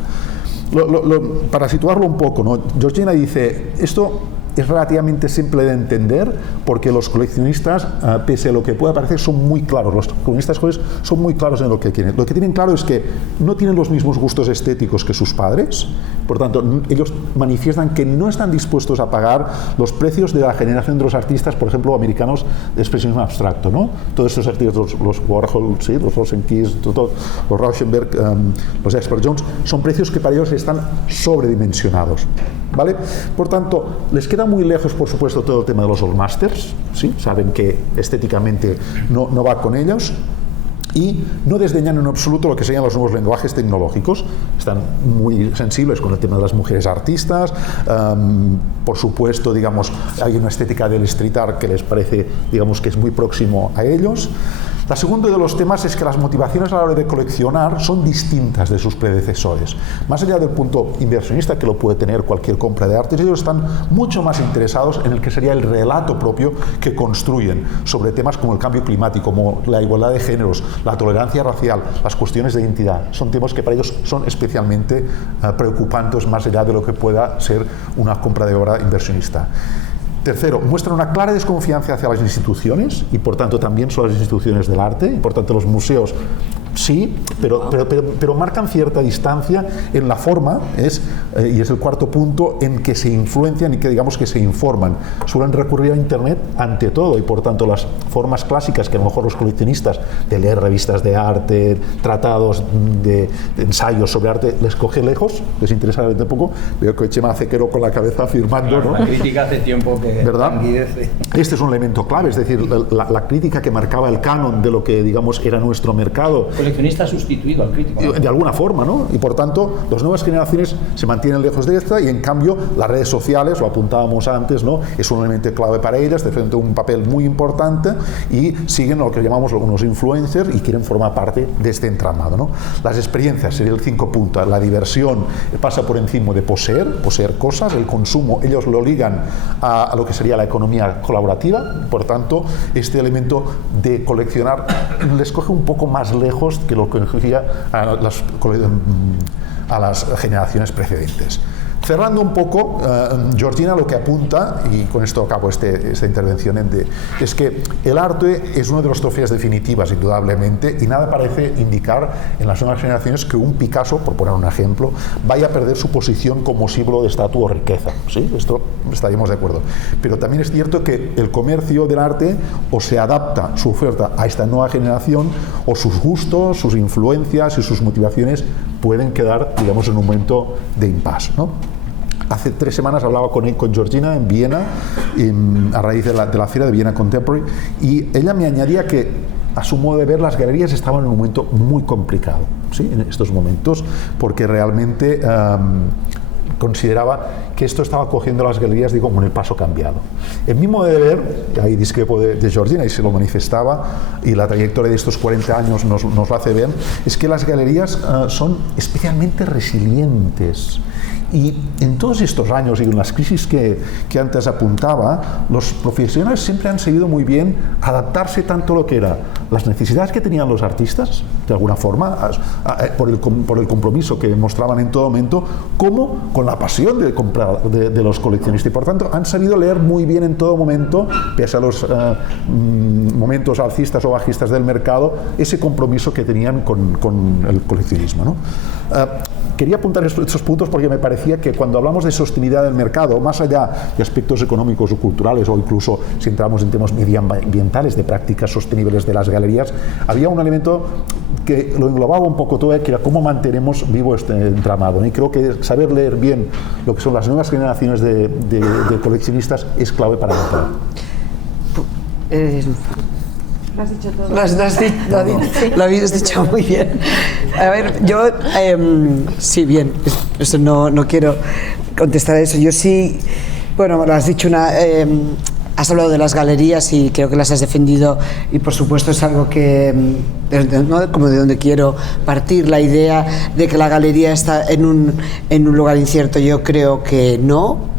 Para situarlo un poco, ¿no? Georgina dice, esto es relativamente simple de entender porque los coleccionistas, pese a lo que pueda parecer, son muy claros. Los coleccionistas jóvenes son muy claros en lo que quieren. Lo que tienen claro es que no tienen los mismos gustos estéticos que sus padres, por tanto, ellos manifiestan que no están dispuestos a pagar los precios de la generación de los artistas, por ejemplo, americanos de expresionismo abstracto, ¿no? Todos estos artistas, los Warhol, ¿sí? Los Rosenkeys, los Rauschenberg, los Jasper Jones, son precios que para ellos están sobredimensionados, ¿vale? Por tanto, les queda muy lejos, por supuesto, todo el tema de los Old Masters, ¿sí? Saben que estéticamente no va con ellos, y no desdeñan en absoluto lo que serían los nuevos lenguajes tecnológicos. Están muy sensibles con el tema de las mujeres artistas. Por supuesto, digamos, hay una estética del street art que les parece, digamos, que es muy próximo a ellos. El segundo de los temas es que las motivaciones a la hora de coleccionar son distintas de sus predecesores. Más allá del punto inversionista que lo puede tener cualquier compra de arte, ellos están mucho más interesados en el que sería el relato propio que construyen sobre temas como el cambio climático, como la igualdad de géneros, la tolerancia racial, las cuestiones de identidad. Son temas que para ellos son especialmente preocupantes, más allá de lo que pueda ser una compra de obra inversionista. Tercero, muestran una clara desconfianza hacia las instituciones y por tanto también son las instituciones del arte y por tanto los museos sí, pero marcan cierta distancia en la forma, y es el cuarto punto, en que se influencian y que digamos que se informan. Suelen recurrir a Internet ante todo y por tanto las formas clásicas que a lo mejor los coleccionistas de leer revistas de arte, tratados de ensayos sobre arte, les coge lejos, les interesa un poco. Veo que Chema Cequero con la cabeza afirmando, ¿no? La crítica hace tiempo que ¿verdad? languidece. Este es un elemento clave, es decir, la crítica que marcaba el canon de lo que digamos era nuestro mercado coleccionista ha sustituido al crítico, ¿no? De alguna forma, ¿no? Y por tanto, las nuevas generaciones se mantienen lejos de esta y en cambio las redes sociales, lo apuntábamos antes, ¿no? Es un elemento clave para ellas, defienden un papel muy importante y siguen lo que llamamos unos influencers y quieren formar parte de este entramado, ¿no? Las experiencias, sería el 5 puntos, la diversión pasa por encima de poseer cosas, el consumo, ellos lo ligan a lo que sería la economía colaborativa, por tanto, este elemento de coleccionar les coge un poco más lejos que lo que cogía a las generaciones precedentes. Cerrando un poco, Georgina lo que apunta, y con esto acabo esta intervención, es que el arte es una de las trofeas definitivas, indudablemente, y nada parece indicar en las nuevas generaciones que un Picasso, por poner un ejemplo, vaya a perder su posición como símbolo de estatus o riqueza. ¿Sí? Esto estaríamos de acuerdo. Pero también es cierto que el comercio del arte o se adapta su oferta a esta nueva generación, o sus gustos, sus influencias y sus motivaciones pueden quedar, digamos, en un momento de impasse, ¿no? Hace 3 semanas hablaba con Georgina en Viena, a raíz de la Feria de Viena Contemporary, y ella me añadía que, a su modo de ver, las galerías estaban en un momento muy complicado, ¿sí? En estos momentos, porque realmente consideraba que esto estaba cogiendo las galerías, digo, con el paso cambiado. En mi modo de ver, ahí discrepo de Georgina y se lo manifestaba, y la trayectoria de estos 40 años nos lo hace ver, es que las galerías son especialmente resilientes. Y en todos estos años y en las crisis que antes apuntaba, los profesionales siempre han sabido muy bien adaptarse tanto a lo que era las necesidades que tenían los artistas, de alguna forma, por el compromiso que mostraban en todo momento, como con la pasión de los coleccionistas. Y por tanto han sabido leer muy bien en todo momento, pese a los momentos alcistas o bajistas del mercado, ese compromiso que tenían con el coleccionismo, ¿no? Quería apuntar estos puntos porque me parecía que cuando hablamos de sostenibilidad del mercado, más allá de aspectos económicos o culturales, o incluso si entramos en temas medioambientales, de prácticas sostenibles de las galerías, había un elemento que lo englobaba un poco todo, que era cómo mantenemos vivo este entramado, ¿no? Y creo que saber leer bien lo que son las nuevas generaciones de coleccionistas es clave para el mercado. Lo has dicho todo. Lo habéis dicho muy bien. A ver, yo sí, bien, eso no quiero contestar a eso. Yo sí, bueno, lo has dicho has hablado de las galerías y creo que las has defendido, y por supuesto es algo que, ¿no?, como de donde quiero partir, la idea de que la galería está en un lugar incierto. Yo creo que no.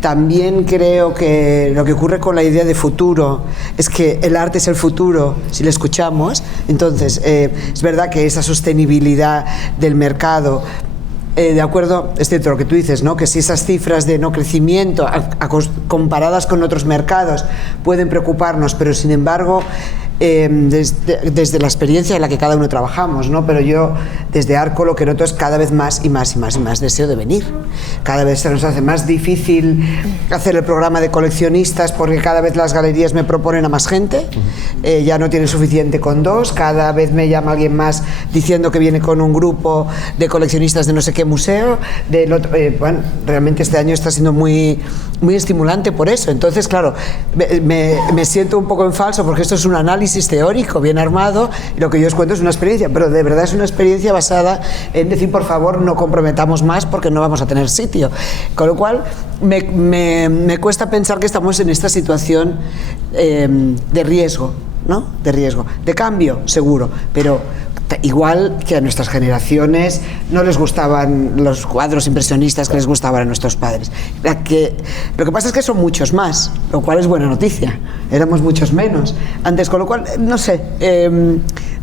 También creo que lo que ocurre con la idea de futuro es que el arte es el futuro si lo escuchamos. Entonces, es verdad que esa sostenibilidad del mercado, de acuerdo, es cierto lo que tú dices, ¿no?, que si esas cifras de no crecimiento comparadas con otros mercados pueden preocuparnos, pero sin embargo desde la experiencia en la que cada uno trabajamos, ¿no? Pero yo desde Arco lo que noto es cada vez más y más y más y más deseo de venir. Cada vez se nos hace más difícil hacer el programa de coleccionistas porque cada vez las galerías me proponen a más gente, ya no tienen suficiente con 2, cada vez me llama alguien más diciendo que viene con un grupo de coleccionistas de no sé qué museo, del otro, bueno, realmente este año está siendo muy, muy estimulante por eso. Entonces, claro, me siento un poco en falso porque esto es un análisis teórico bien armado y lo que yo os cuento es una experiencia, pero de verdad es una experiencia basada en decir, por favor, no comprometamos más porque no vamos a tener sitio. Con lo cual me cuesta pensar que estamos en esta situación de riesgo, ¿no? De riesgo, de cambio, seguro, pero igual que a nuestras generaciones no les gustaban los cuadros impresionistas que les gustaban a nuestros padres. Lo que pasa es que son muchos más, lo cual es buena noticia. Éramos muchos menos antes, con lo cual, no sé,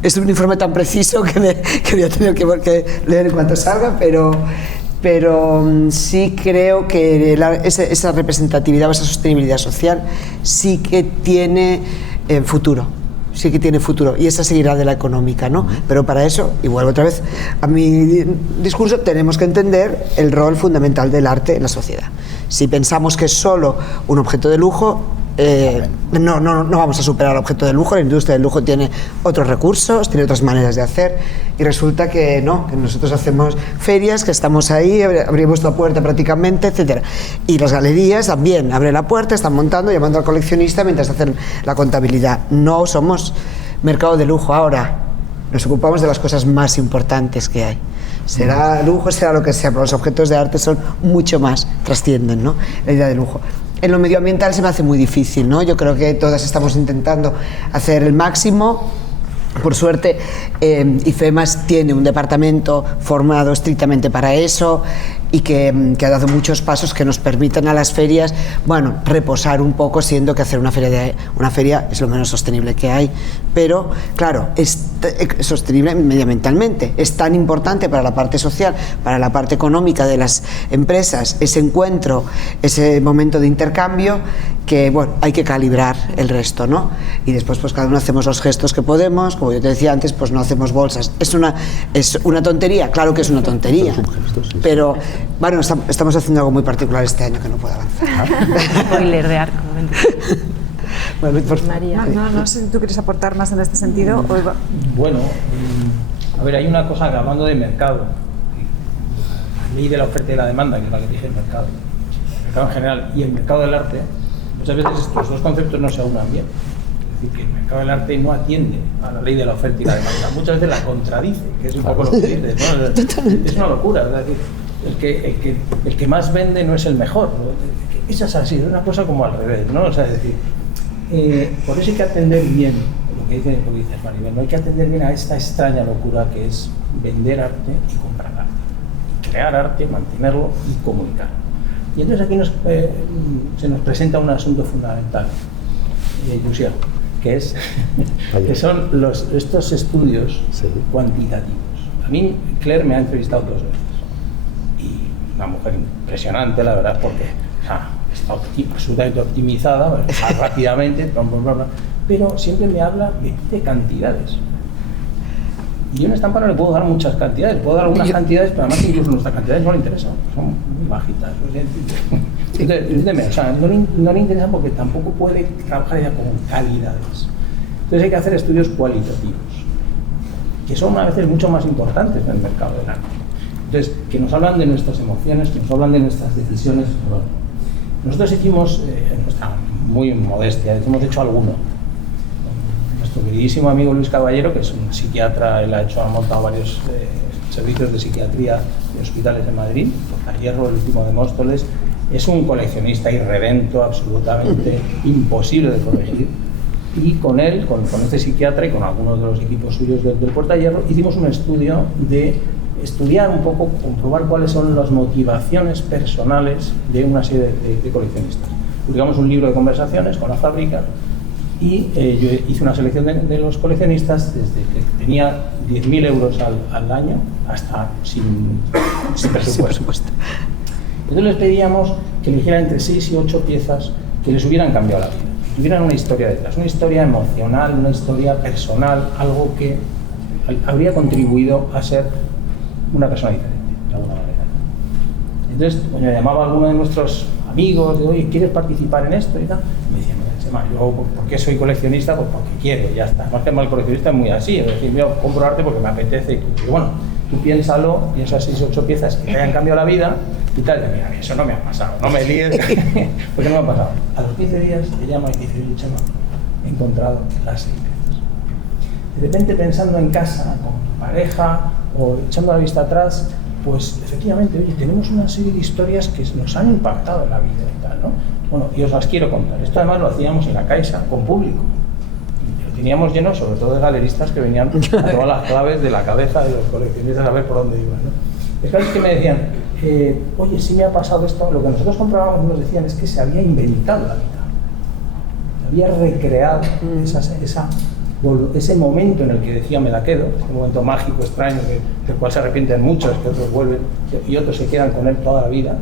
es un informe tan preciso que voy a tener que leer en cuanto salga, pero sí creo que esa representatividad o esa sostenibilidad social sí que tiene futuro. Sí que tiene futuro, y esa seguirá de la económica, ¿no? Pero para eso, y vuelvo otra vez a mi discurso, tenemos que entender el rol fundamental del arte en la sociedad. Si pensamos que es solo un objeto de lujo, no vamos a superar el objeto de lujo. La industria del lujo tiene otros recursos, tiene otras maneras de hacer, y resulta que no, que nosotros hacemos ferias, que estamos ahí, abrimos la puerta prácticamente, etcétera. Y las galerías también abren la puerta, están montando, llamando al coleccionista mientras hacen la contabilidad. No somos mercado de lujo. Ahora, nos ocupamos de las cosas más importantes que hay. Será lujo, será lo que sea, pero los objetos de arte son mucho más, trascienden, ¿no?, la idea de lujo. En lo medioambiental se me hace muy difícil, ¿no? Yo creo que todas estamos intentando hacer el máximo. Por suerte, IFEMAS tiene un departamento formado estrictamente para eso y que ha dado muchos pasos que nos permiten a las ferias, bueno, reposar un poco, siendo que hacer una feria es lo menos sostenible que hay, pero claro, es sostenible medioambientalmente. Es tan importante para la parte social, para la parte económica de las empresas, ese encuentro, ese momento de intercambio, que bueno, hay que calibrar el resto, ¿no? Y después pues cada uno hacemos los gestos que podemos, como yo te decía antes, pues no hacemos bolsas. ¿Es una tontería? Claro que es una tontería, pero bueno, estamos haciendo algo muy particular este año que no puedo avanzar. Spoiler de arco. Bueno, María. No sé si tú quieres aportar más en este sentido. Bueno, a ver, hay una cosa que, hablando de mercado, la ley de la oferta y la demanda, que es la que rige el mercado en general, y el mercado del arte, muchas veces estos dos conceptos no se aunan bien. Es decir, que el mercado del arte no atiende a la ley de la oferta y la demanda, muchas veces la contradice, que es un poco lo que dice, ¿no? Es una locura, es decir, el que más vende no es el mejor, ¿no? Esa es así, es una cosa como al revés, ¿no? O sea, es decir, por eso hay que atender bien lo que dices, Maribel, no hay que atender bien a esta extraña locura que es vender arte y comprar arte, crear arte, mantenerlo y comunicarlo. Y entonces aquí se nos presenta un asunto fundamental, Llucià, que son estos estudios cuantitativos. A mí Claire me ha entrevistado 2 veces y una mujer impresionante, la verdad, porque está absolutamente optimizada, rápidamente, pero siempre me habla de cantidades. Y yo en Estampa no le puedo dar muchas cantidades, puedo dar algunas cantidades, pero además incluso nuestras cantidades no le interesan, son muy bajitas. Entonces, o sea, no le interesan porque tampoco puede trabajar ya con calidades. Entonces hay que hacer estudios cualitativos, que son a veces mucho más importantes en el mercado del arte. Entonces, que nos hablan de nuestras emociones, que nos hablan de nuestras decisiones. Nosotros hicimos, en nuestra muy modestia, hemos hecho alguno. Nuestro queridísimo amigo Luis Caballero, que es un psiquiatra, él ha montado varios servicios de psiquiatría de hospitales en Madrid, Portahierro, el último de Móstoles, es un coleccionista irredento, absolutamente imposible de corregir. Y con él, con este psiquiatra y con algunos de los equipos suyos del Portahierro, hicimos un estudio de estudiar un poco, comprobar cuáles son las motivaciones personales de una serie de coleccionistas. Publicamos un libro de conversaciones con la fábrica y yo hice una selección de los coleccionistas desde que tenía 10.000 euros al año hasta sin presupuesto. Entonces les pedíamos que eligieran entre 6 y 8 piezas que les hubieran cambiado la vida, que tuvieran una historia detrás, una historia emocional, una historia personal, algo que habría contribuido a ser una persona diferente, de alguna manera. Entonces, me llamaba alguno de nuestros amigos, de oye, ¿quieres participar en esto? Y tal. Me decían, yo, ¿por qué soy coleccionista? Pues porque quiero, ya está. Más que el coleccionista es muy así, es decir, yo compro arte porque me apetece. Y bueno, tú piensa 6 o 8 piezas que te hayan cambiado la vida y tal. Y mira, eso no me ha pasado, no me líes, porque no me ha pasado. A los 15 días te llama y te dice, oye, Chema, he encontrado las 6 piezas. De repente pensando en casa, con tu pareja, o echando la vista atrás, pues efectivamente, oye, tenemos una serie de historias que nos han impactado en la vida y tal, ¿no? Bueno, y os las quiero contar. Esto además lo hacíamos en la Caixa, con público. Y lo teníamos lleno, sobre todo de galeristas que venían a todas las claves de la cabeza de los coleccionistas a ver por dónde iban, ¿no? Es que me decían, oye, sí me ha pasado esto. Lo que nosotros comprábamos y nos decían es que se había inventado la vida. Se había recreado ese momento en el que decía me la quedo, un momento mágico, extraño, del cual se arrepienten muchos, que otros vuelven y otros se quedan con él toda la vida,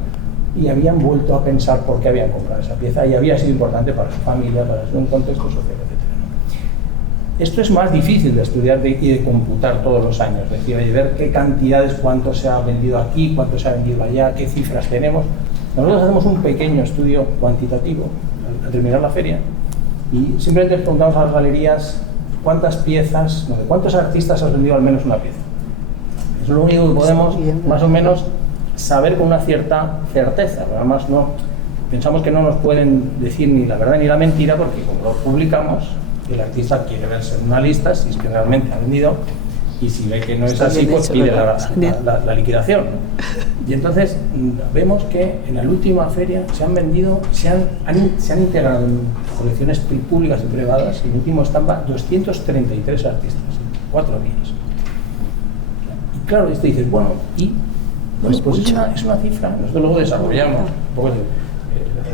y habían vuelto a pensar por qué habían comprado esa pieza y había sido importante para su familia, para un contexto social, etc. Esto es más difícil de estudiar y de computar todos los años, es decir, de ver qué cantidades, cuánto se ha vendido aquí, cuánto se ha vendido allá, qué cifras tenemos. Nosotros hacemos un pequeño estudio cuantitativo al terminar la feria y simplemente preguntamos a las galerías cuántas piezas, de cuántos artistas has vendido al menos una pieza. Es lo único que podemos más o menos saber con una cierta certeza, pero además no, pensamos que no nos pueden decir ni la verdad ni la mentira porque como lo publicamos, el artista quiere verse en una lista, si es que realmente ha vendido, y si ve que no es así, pues pide la liquidación. Y entonces vemos que en la última feria se han vendido, se han integrado en colecciones públicas y privadas, y en el último estampa 233 artistas en 4 días. Y claro, esto dices, bueno, pues es una cifra. Nosotros luego desarrollamos un poco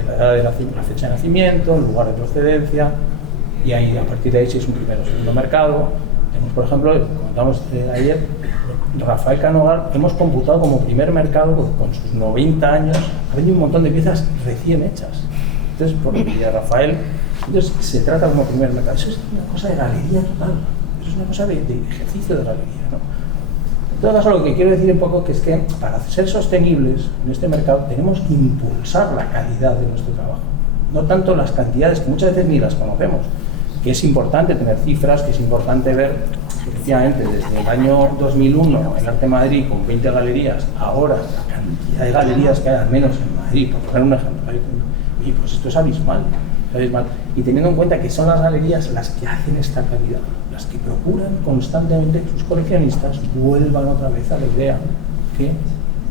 la edad de la fecha de nacimiento, el lugar de procedencia, y ahí a partir de ahí sí es un primero o segundo mercado. Tenemos, por ejemplo, comentamos ayer, Rafael Canogar, hemos computado como primer mercado, con sus 90 años, ha vendido un montón de piezas recién hechas. Entonces, por Rafael, entonces se trata como primer mercado. Eso es una cosa de galería total, eso es una cosa de ejercicio de galería, ¿no? En todo caso, lo que quiero decir un poco que es que para ser sostenibles en este mercado tenemos que impulsar la calidad de nuestro trabajo, no tanto las cantidades, que muchas veces ni las conocemos, que es importante tener cifras, que es importante ver, efectivamente, desde el año 2001, el Arte Madrid con 20 galerías, ahora la cantidad de galerías que hay al menos en Madrid, por poner un ejemplo, y pues esto es abismal. Y teniendo en cuenta que son las galerías las que hacen esta calidad, las que procuran constantemente que sus coleccionistas vuelvan otra vez a la idea que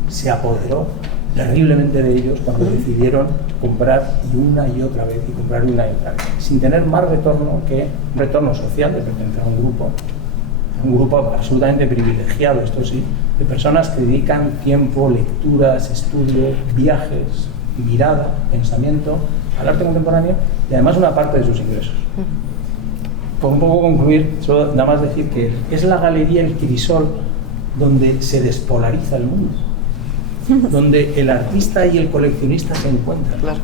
se apoderó terriblemente de ellos cuando decidieron comprar una y otra vez y comprar una y otra vez, sin tener más retorno que un retorno social de pertenecer a un grupo absolutamente privilegiado, esto sí, de personas que dedican tiempo, lecturas, estudios, viajes, mirada, pensamiento al arte contemporáneo y además una parte de sus ingresos. Por un poco concluir, solo nada más decir que es la galería el crisol donde se despolariza el mundo, donde el artista y el coleccionista se encuentran. Claro.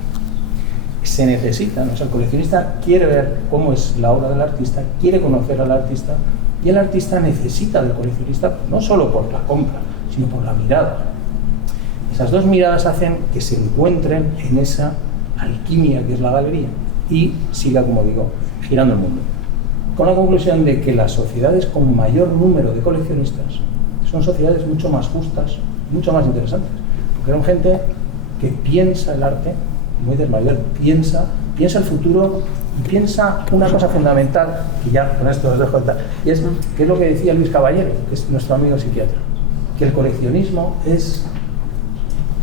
Se necesitan, o sea, el coleccionista quiere ver cómo es la obra del artista, quiere conocer al artista, y el artista necesita del coleccionista no solo por la compra, sino por la mirada. Esas dos miradas hacen que se encuentren en esa alquimia que es la galería y siga, como digo, girando el mundo. Con la conclusión de que las sociedades con mayor número de coleccionistas son sociedades mucho más justas, mucho más interesantes, porque son gente que piensa el arte, como dices Mayor, piensa el futuro y piensa una cosa fundamental, que ya con esto os dejo contar, y es que es lo que decía Luis Caballero, que es nuestro amigo psiquiatra, que el coleccionismo es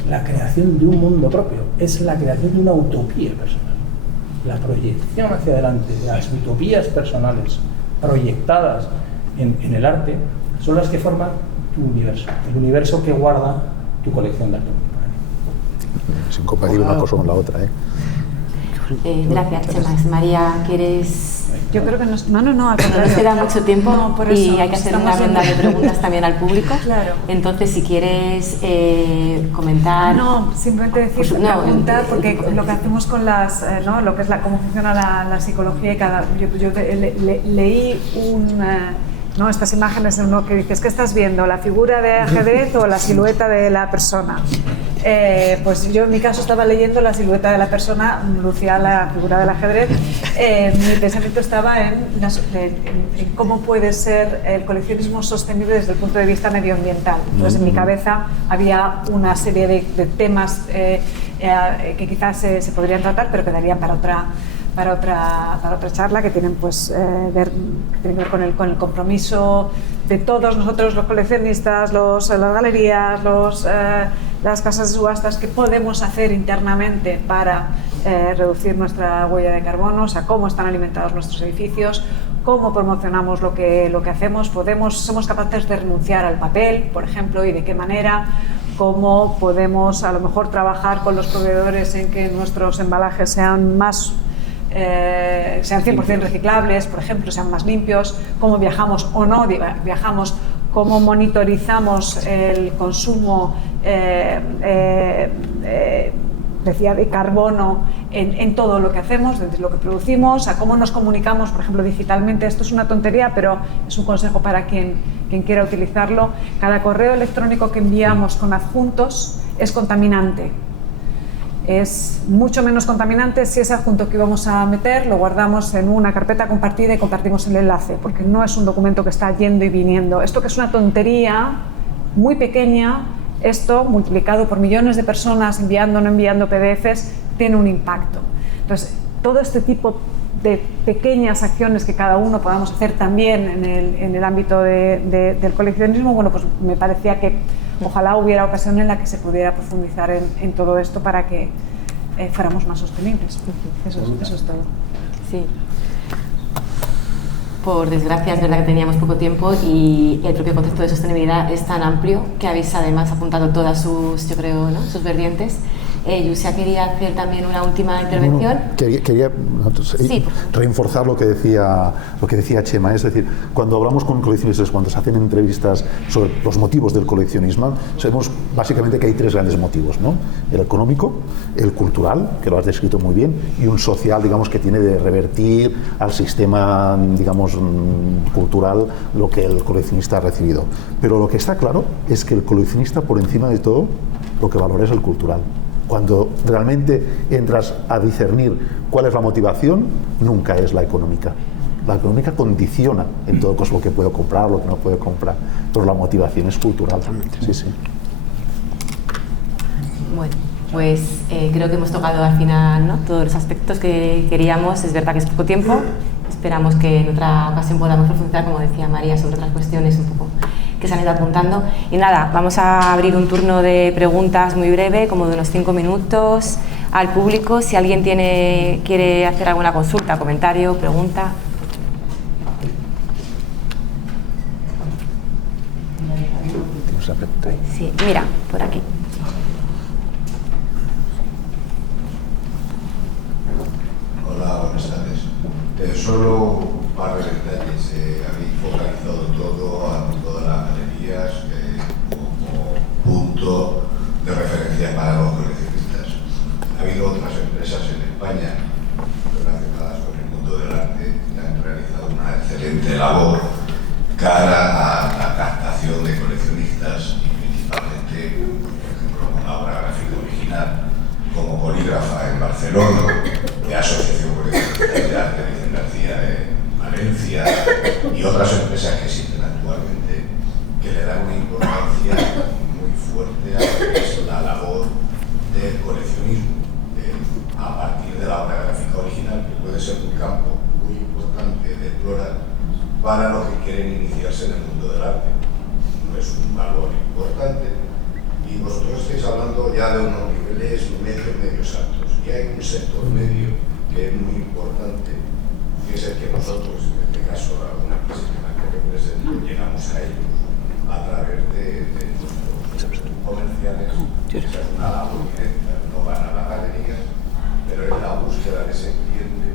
la creación de un mundo propio, es la creación de una utopía personal. La proyección hacia adelante de las utopías personales proyectadas en el arte son las que forman tu universo, el universo que guarda tu colección de arte contemporáneo. Es incompatible una cosa con la otra, ¿eh? Gracias, Chema. María, ¿quieres...? Yo creo que no, al contrario. Nos queda mucho tiempo por eso, y hay que hacer una ronda de preguntas también al público. Claro. Entonces, si quieres comentar... No, simplemente decir, preguntar, porque lo que hacemos con las, lo que es cómo funciona la psicología y yo leí estas imágenes en uno que dices, ¿qué estás viendo? ¿La figura de ajedrez o la silueta de la persona? Pues yo en mi caso estaba leyendo la silueta de la persona, lucía la figura del ajedrez. Mi pensamiento estaba en cómo puede ser el coleccionismo sostenible desde el punto de vista medioambiental. Entonces en mi cabeza había una serie de temas que quizás se podrían tratar, pero quedarían para otra charla, que tienen que ver con el compromiso de todos nosotros, los coleccionistas, las galerías, las casas de subastas, que podemos hacer internamente para reducir nuestra huella de carbono, o sea, cómo están alimentados nuestros edificios, cómo promocionamos lo que hacemos, somos capaces de renunciar al papel, por ejemplo, y de qué manera, cómo podemos a lo mejor trabajar con los proveedores en que nuestros embalajes sean 100% reciclables, por ejemplo, sean más limpios, cómo viajamos o no viajamos, cómo monitorizamos el consumo decía, de carbono en todo lo que hacemos, desde lo que producimos, a cómo nos comunicamos, por ejemplo, digitalmente. Esto es una tontería, pero es un consejo para quien quiera utilizarlo. Cada correo electrónico que enviamos con adjuntos es contaminante. Es mucho menos contaminante si ese adjunto que íbamos a meter lo guardamos en una carpeta compartida y compartimos el enlace, porque no es un documento que está yendo y viniendo. Esto, que es una tontería muy pequeña, esto multiplicado por millones de personas enviando o no enviando PDFs, tiene un impacto. Entonces, todo este tipo de pequeñas acciones que cada uno podamos hacer también en el ámbito del coleccionismo, bueno, pues me parecía que ojalá hubiera ocasión en la que se pudiera profundizar en todo esto para que fuéramos más sostenibles. Eso es todo. Sí. Por desgracia, es verdad que teníamos poco tiempo y el propio concepto de sostenibilidad es tan amplio que habéis además apuntado todas sus, yo creo, ¿no?, sus vertientes. Yusia quería hacer también una última intervención. Quería sí, reforzar lo que decía Chema, es decir, cuando hablamos con coleccionistas, cuando se hacen entrevistas sobre los motivos del coleccionismo, sabemos básicamente que hay tres grandes motivos, ¿no? El económico, el cultural, que lo has descrito muy bien, y un social, digamos, que tiene de revertir al sistema, digamos, cultural lo que el coleccionista ha recibido. Pero lo que está claro es que el coleccionista, por encima de todo, lo que valora es el cultural. Cuando realmente entras a discernir cuál es la motivación, nunca es la económica. La económica condiciona en todo caso lo que puedo comprar, lo que no puedo comprar, pero la motivación es cultural. Sí, sí. Bueno, pues creo que hemos tocado al final, ¿no?, todos los aspectos que queríamos. Es verdad que es poco tiempo. Esperamos que en otra ocasión podamos profundizar, como decía María, sobre otras cuestiones un poco que se han ido apuntando. Y nada, vamos a abrir un turno de preguntas muy breve, como de unos 5 minutos, al público. Si alguien quiere hacer alguna consulta, comentario, pregunta. Sí, mira, por aquí. Hola, buenas tardes. Solo un par de detalles. Habéis focalizado todo al mundo de las galerías como punto de referencia para los coleccionistas. Ha habido otras empresas en España relacionadas con el mundo del arte que han realizado una excelente labor cara a la captación de coleccionistas y principalmente, por ejemplo, con la obra gráfica original, como Polígrafa en Barcelona, de Asociación Coleccionista de Arte Vicente García en Valencia y otras empresas que existen actualmente, que le dan una importancia muy fuerte a lo que es la labor del coleccionismo a partir de la obra gráfica original, que puede ser un campo muy importante de explorar para los que quieren iniciarse en el mundo del arte. No es un valor importante. Y vosotros estáis hablando ya de unos niveles medios altos. Y hay un sector medio que es muy importante, que es el que nosotros, en este caso, alguna empresa que represento, llegamos a ellos a través de nuestros comerciales. Esa es una labor directa, no van a las galerías, pero es la búsqueda de ese cliente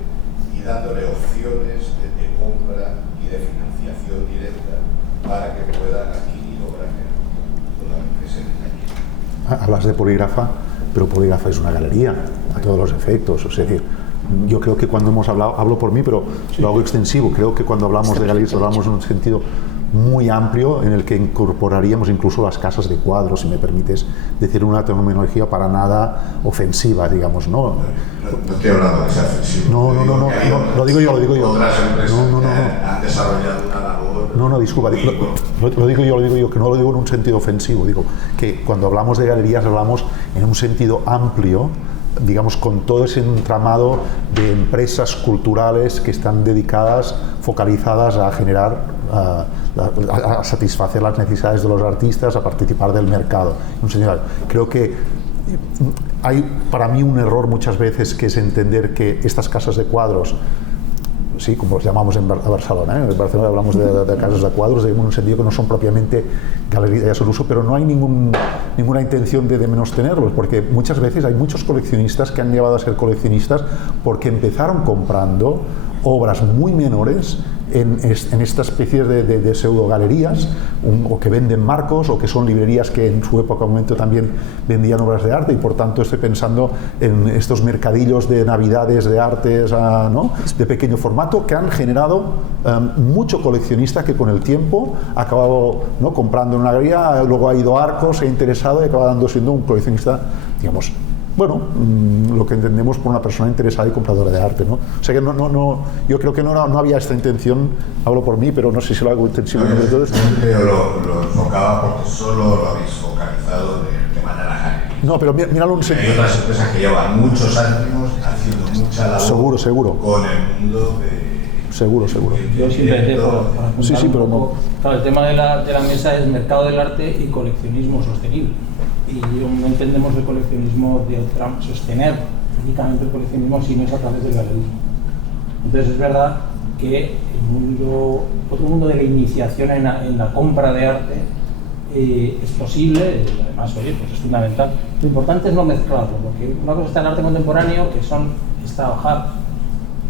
y dándole opciones de compra y de financiación directa para que puedan adquirir obras con la empresa en Italia. Hablas de Polígrafa, pero Polígrafa es una galería a todos los efectos. Es decir, yo creo que cuando hemos hablado, hablo por mí, pero lo hago extensivo, creo que cuando hablamos de galerías hablamos en un sentido muy amplio en el que incorporaríamos incluso las casas de cuadros, si me permites decir una terminología para nada ofensiva, digamos, ¿no? No estoy hablando de esa ofensiva. No, lo digo yo. Otras empresas han desarrollado una labor. Disculpa, lo digo yo, que no lo digo en un sentido ofensivo, digo que cuando hablamos de galerías hablamos en un sentido amplio, digamos, con todo ese entramado de empresas culturales que están dedicadas, focalizadas a generar, a satisfacer las necesidades de los artistas, a participar del mercado. Creo que hay para mí un error muchas veces, que es entender que estas casas de cuadros, sí, como los llamamos en Barcelona, en Barcelona hablamos de casas de cuadros, en un sentido que no son propiamente galerías al uso, pero no hay ninguna intención de menostenerlos, porque muchas veces hay muchos coleccionistas que han llegado a ser coleccionistas porque empezaron comprando obras muy menores en esta especie de pseudo galerías, o que venden marcos, o que son librerías que en su época momento también vendían obras de arte, y por tanto estoy pensando en estos mercadillos de navidades de artes, ¿no?, de pequeño formato, que han generado mucho coleccionista que con el tiempo ha acabado, ¿no?, comprando en una galería, luego ha ido a Arcos, se ha interesado y acaba siendo un coleccionista, digamos, bueno, lo que entendemos por una persona interesada y compradora de arte, ¿no? O sea que yo creo que no había esta intención, hablo por mí, pero no sé si lo hago intensivamente de todo esto. Yo lo enfocaba porque solo lo habéis focalizado en el tema de la galería. No, pero míralo un segundo. Hay otras empresas que llevan muchos años haciendo mucha labor seguro. Con el mundo de... Seguro. Yo simplemente por sí, pero un poco, claro, el tema de la mesa es mercado del arte y coleccionismo sostenible. Y no entendemos el coleccionismo de sostener únicamente el coleccionismo si no es a través del galerismo. Entonces es verdad que otro mundo de la iniciación en la compra de arte es posible, además pues es fundamental. Lo importante es no mezclarlo, porque una cosa está en el arte contemporáneo, que es trabajar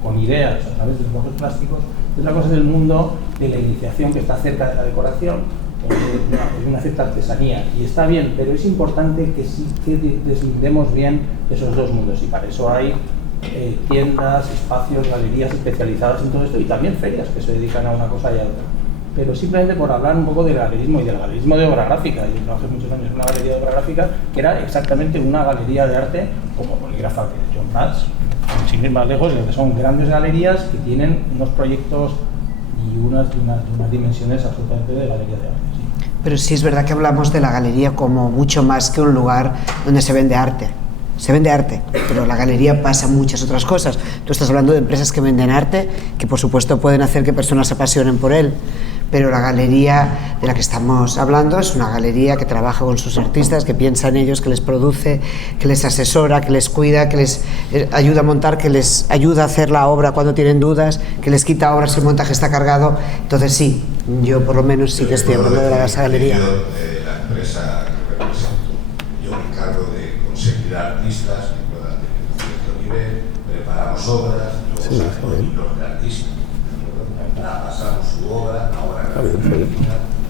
con ideas a través de lenguajes plásticos, y otra cosa es el mundo de la iniciación, que está cerca de la decoración, de una cierta artesanía, y está bien, pero es importante que sí que deslindemos bien esos dos mundos, y para eso hay tiendas, espacios, galerías especializadas en todo esto, y también ferias que se dedican a una cosa y a otra. Pero simplemente por hablar un poco del galerismo y del galerismo de obra gráfica. Yo trabajé muchos años en una galería de obra gráfica que era exactamente una galería de arte como Polígrafa, que es John Prats, sin ir más lejos, que son grandes galerías que tienen unos proyectos y unas dimensiones absolutamente de galería de arte. Sí. Pero sí es verdad que hablamos de la galería como mucho más que un lugar donde se vende arte. Se vende arte, pero la galería pasa muchas otras cosas. Tú estás hablando de empresas que venden arte, que por supuesto pueden hacer que personas se apasionen por él, pero la galería de la que estamos hablando es una galería que trabaja con sus artistas, que piensa en ellos, que les produce, que les asesora, que les cuida, que les ayuda a montar, que les ayuda a hacer la obra cuando tienen dudas, que les quita obras si el montaje está cargado. Entonces sí, yo por lo menos sí que estoy hablando de la galería. La empresa que represento, yo me encargo de conseguir artistas que puedan tener cierto nivel, preparamos obras, luego sacamos libros de artistas, pasamos su obra, ahora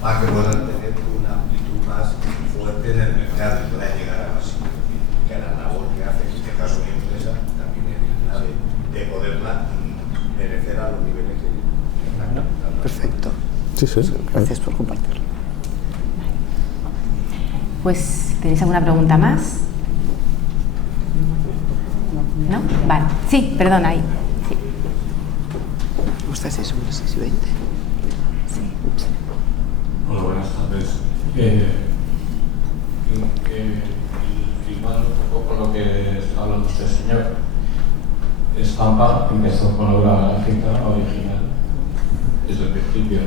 para que puedan tener una amplitud más fuerte en el mercado y puedan llegar a más, que a la labor que hace, en este caso mi empresa, también es digna de poderla merecer a los niveles que tiene. Perfecto. Sí. Gracias por compartirlo. Pues, ¿tenéis alguna pregunta más? ¿No? Vale. Sí, perdón, ahí. Sí. ¿Cómo estás? ¿Son las 6:20? Sí. Hola, buenas tardes. Filmando un poco lo que está hablando usted, señor. Estampa empezó con obra gráfica original desde el principio,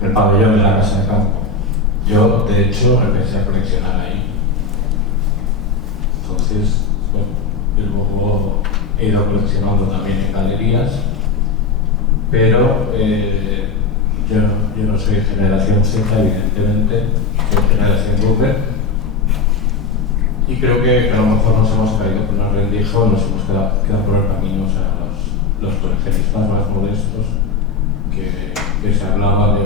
en el pabellón de la Casa de Campo. Yo, de hecho, empecé a coleccionar ahí. Entonces, bueno, y luego he ido coleccionando también en galerías, pero yo no soy generación Z, evidentemente, soy generación Boomer, y creo que a lo mejor nos hemos caído con un rendijo, nos hemos quedado por el camino, o sea, los coleccionistas más modestos que se hablaba de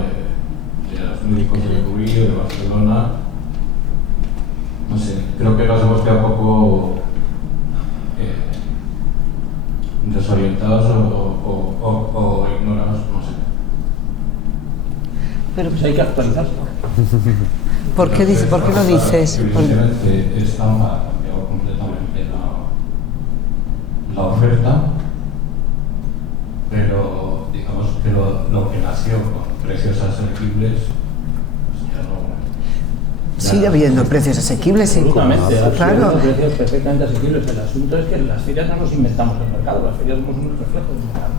los médicos de Rubí, de Barcelona. No sé, creo que nos hemos quedado un poco desorientados o ignorados, no sé. Pero Pues hay que actualizarse. ¿Por qué lo dices? Evidentemente, Estampa ha cambiado completamente la oferta, pero digamos que lo que nació con precios asequibles, pues ya no. Sigue habiendo precios asequibles, sí. Absolutamente, Claro. precios perfectamente asequibles. El asunto es que las ferias no nos inventamos el mercado, las ferias somos un reflejo del mercado.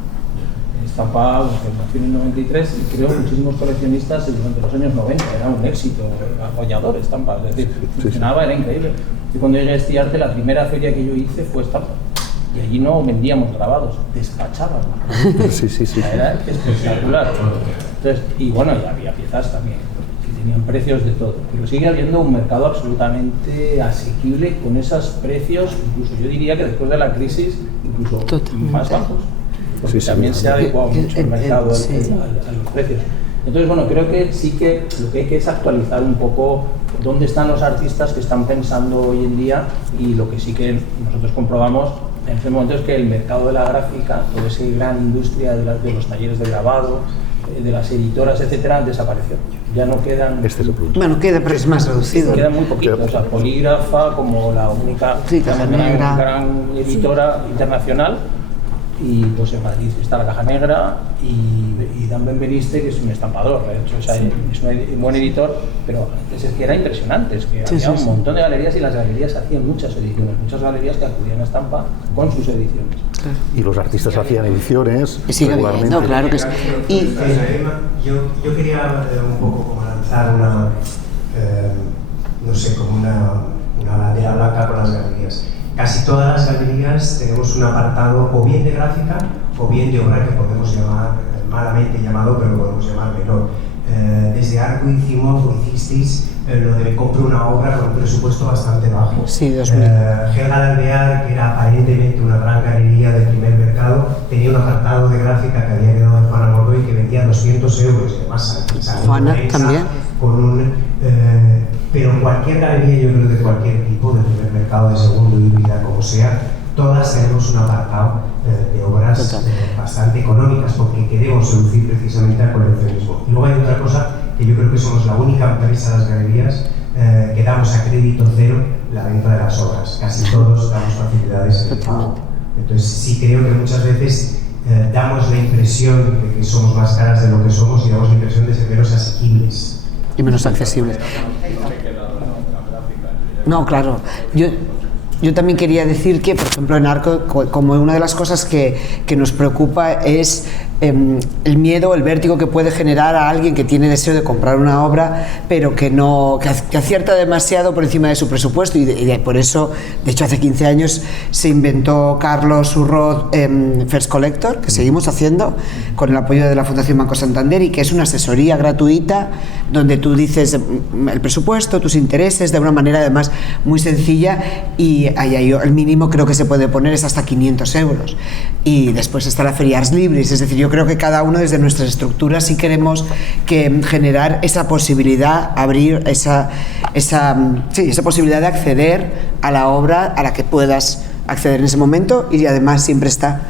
Estampa nació en el 93 y creo muchísimos coleccionistas durante los años 90, era un éxito arrollador Estampa, es decir, funcionaba, era increíble. Y cuando llegué a Estiarte, la primera feria que yo hice fue Estampa. Y allí no vendíamos grabados, despachábamos. Sí. Era espectacular. Entonces, y bueno, ya había piezas también que tenían precios de todo. Pero sigue habiendo un mercado absolutamente asequible con esos precios, incluso yo diría que después de la crisis, incluso Totalmente. más bajos. Porque también se ha adecuado mucho el mercado a los precios. Entonces, bueno, creo que sí que lo que hay que es actualizar un poco dónde están los artistas que están pensando hoy en día, y lo que sí que nosotros comprobamos en este momento es que el mercado de la gráfica, toda esa gran industria de los talleres de grabado, de las editoras, etcétera, desapareció. Ya no quedan... Bueno, queda, pero es más reducido. Quedan muy poquitos. O sea, Polígrafa como la única gran editora internacional, y pues en Madrid está la Caja Negra y Dan Benveniste, que es un estampador, de hecho, o sea, es un buen editor, pero es que era impresionante, es que había un montón de galerías y las galerías hacían muchas ediciones, muchas galerías que acudían a Estampa con sus ediciones. Y los artistas hacían ediciones regularmente. No, claro que sí. Y yo quería un poco como lanzar una, no sé, como una bandera blanca con las galerías. Casi todas las galerías tenemos un apartado o bien de gráfica o bien de obra que podemos llamar, malamente llamado, pero podemos llamar menor. Desde Arco hicisteis lo de me compro una obra con un presupuesto bastante bajo. Sí, 2000. Helga de Alvear, que era aparentemente una gran galería del primer mercado, tenía un apartado de gráfica que había quedado de Juana Mordoy que vendía 200 euros. Además, Juana también. Pero cualquier galería, yo creo de cualquier tipo, de primer mercado, de segundo, híbrida, como sea, todas tenemos un apartado de obras bastante económicas porque queremos seducir precisamente al coleccionismo. Y luego hay otra cosa que yo creo que somos la única empresa de las galerías que damos a crédito cero la venta de las obras. Casi todos damos facilidades en el pago. Entonces sí creo que muchas veces damos la impresión de que somos más caras de lo que somos y damos la impresión de ser menos asequibles. Y menos accesibles. No, claro. Yo también quería decir que, por ejemplo, en Arco, como una de las cosas que nos preocupa es el miedo, el vértigo que puede generar a alguien que tiene deseo de comprar una obra, pero que acierta demasiado por encima de su presupuesto y por eso, de hecho, hace 15 años se inventó Carlos Urroz First Collector, que seguimos haciendo con el apoyo de la Fundación Banco Santander y que es una asesoría gratuita donde tú dices el presupuesto, tus intereses, de una manera además muy sencilla y el mínimo creo que se puede poner es hasta 500 euros. Y después está la Feria Ars Libris, es decir, yo creo que cada uno desde nuestras estructuras sí queremos generar esa posibilidad, abrir esa posibilidad de acceder a la obra a la que puedas acceder en ese momento y además siempre está,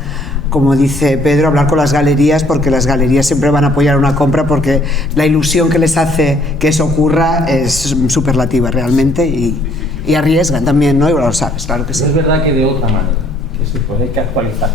como dice Pedro, hablar con las galerías porque las galerías siempre van a apoyar una compra porque la ilusión que les hace que eso ocurra es superlativa realmente y arriesgan también, ¿no? Y lo sabes, claro que sí. Es verdad que de otra manera, que se puede actualizar.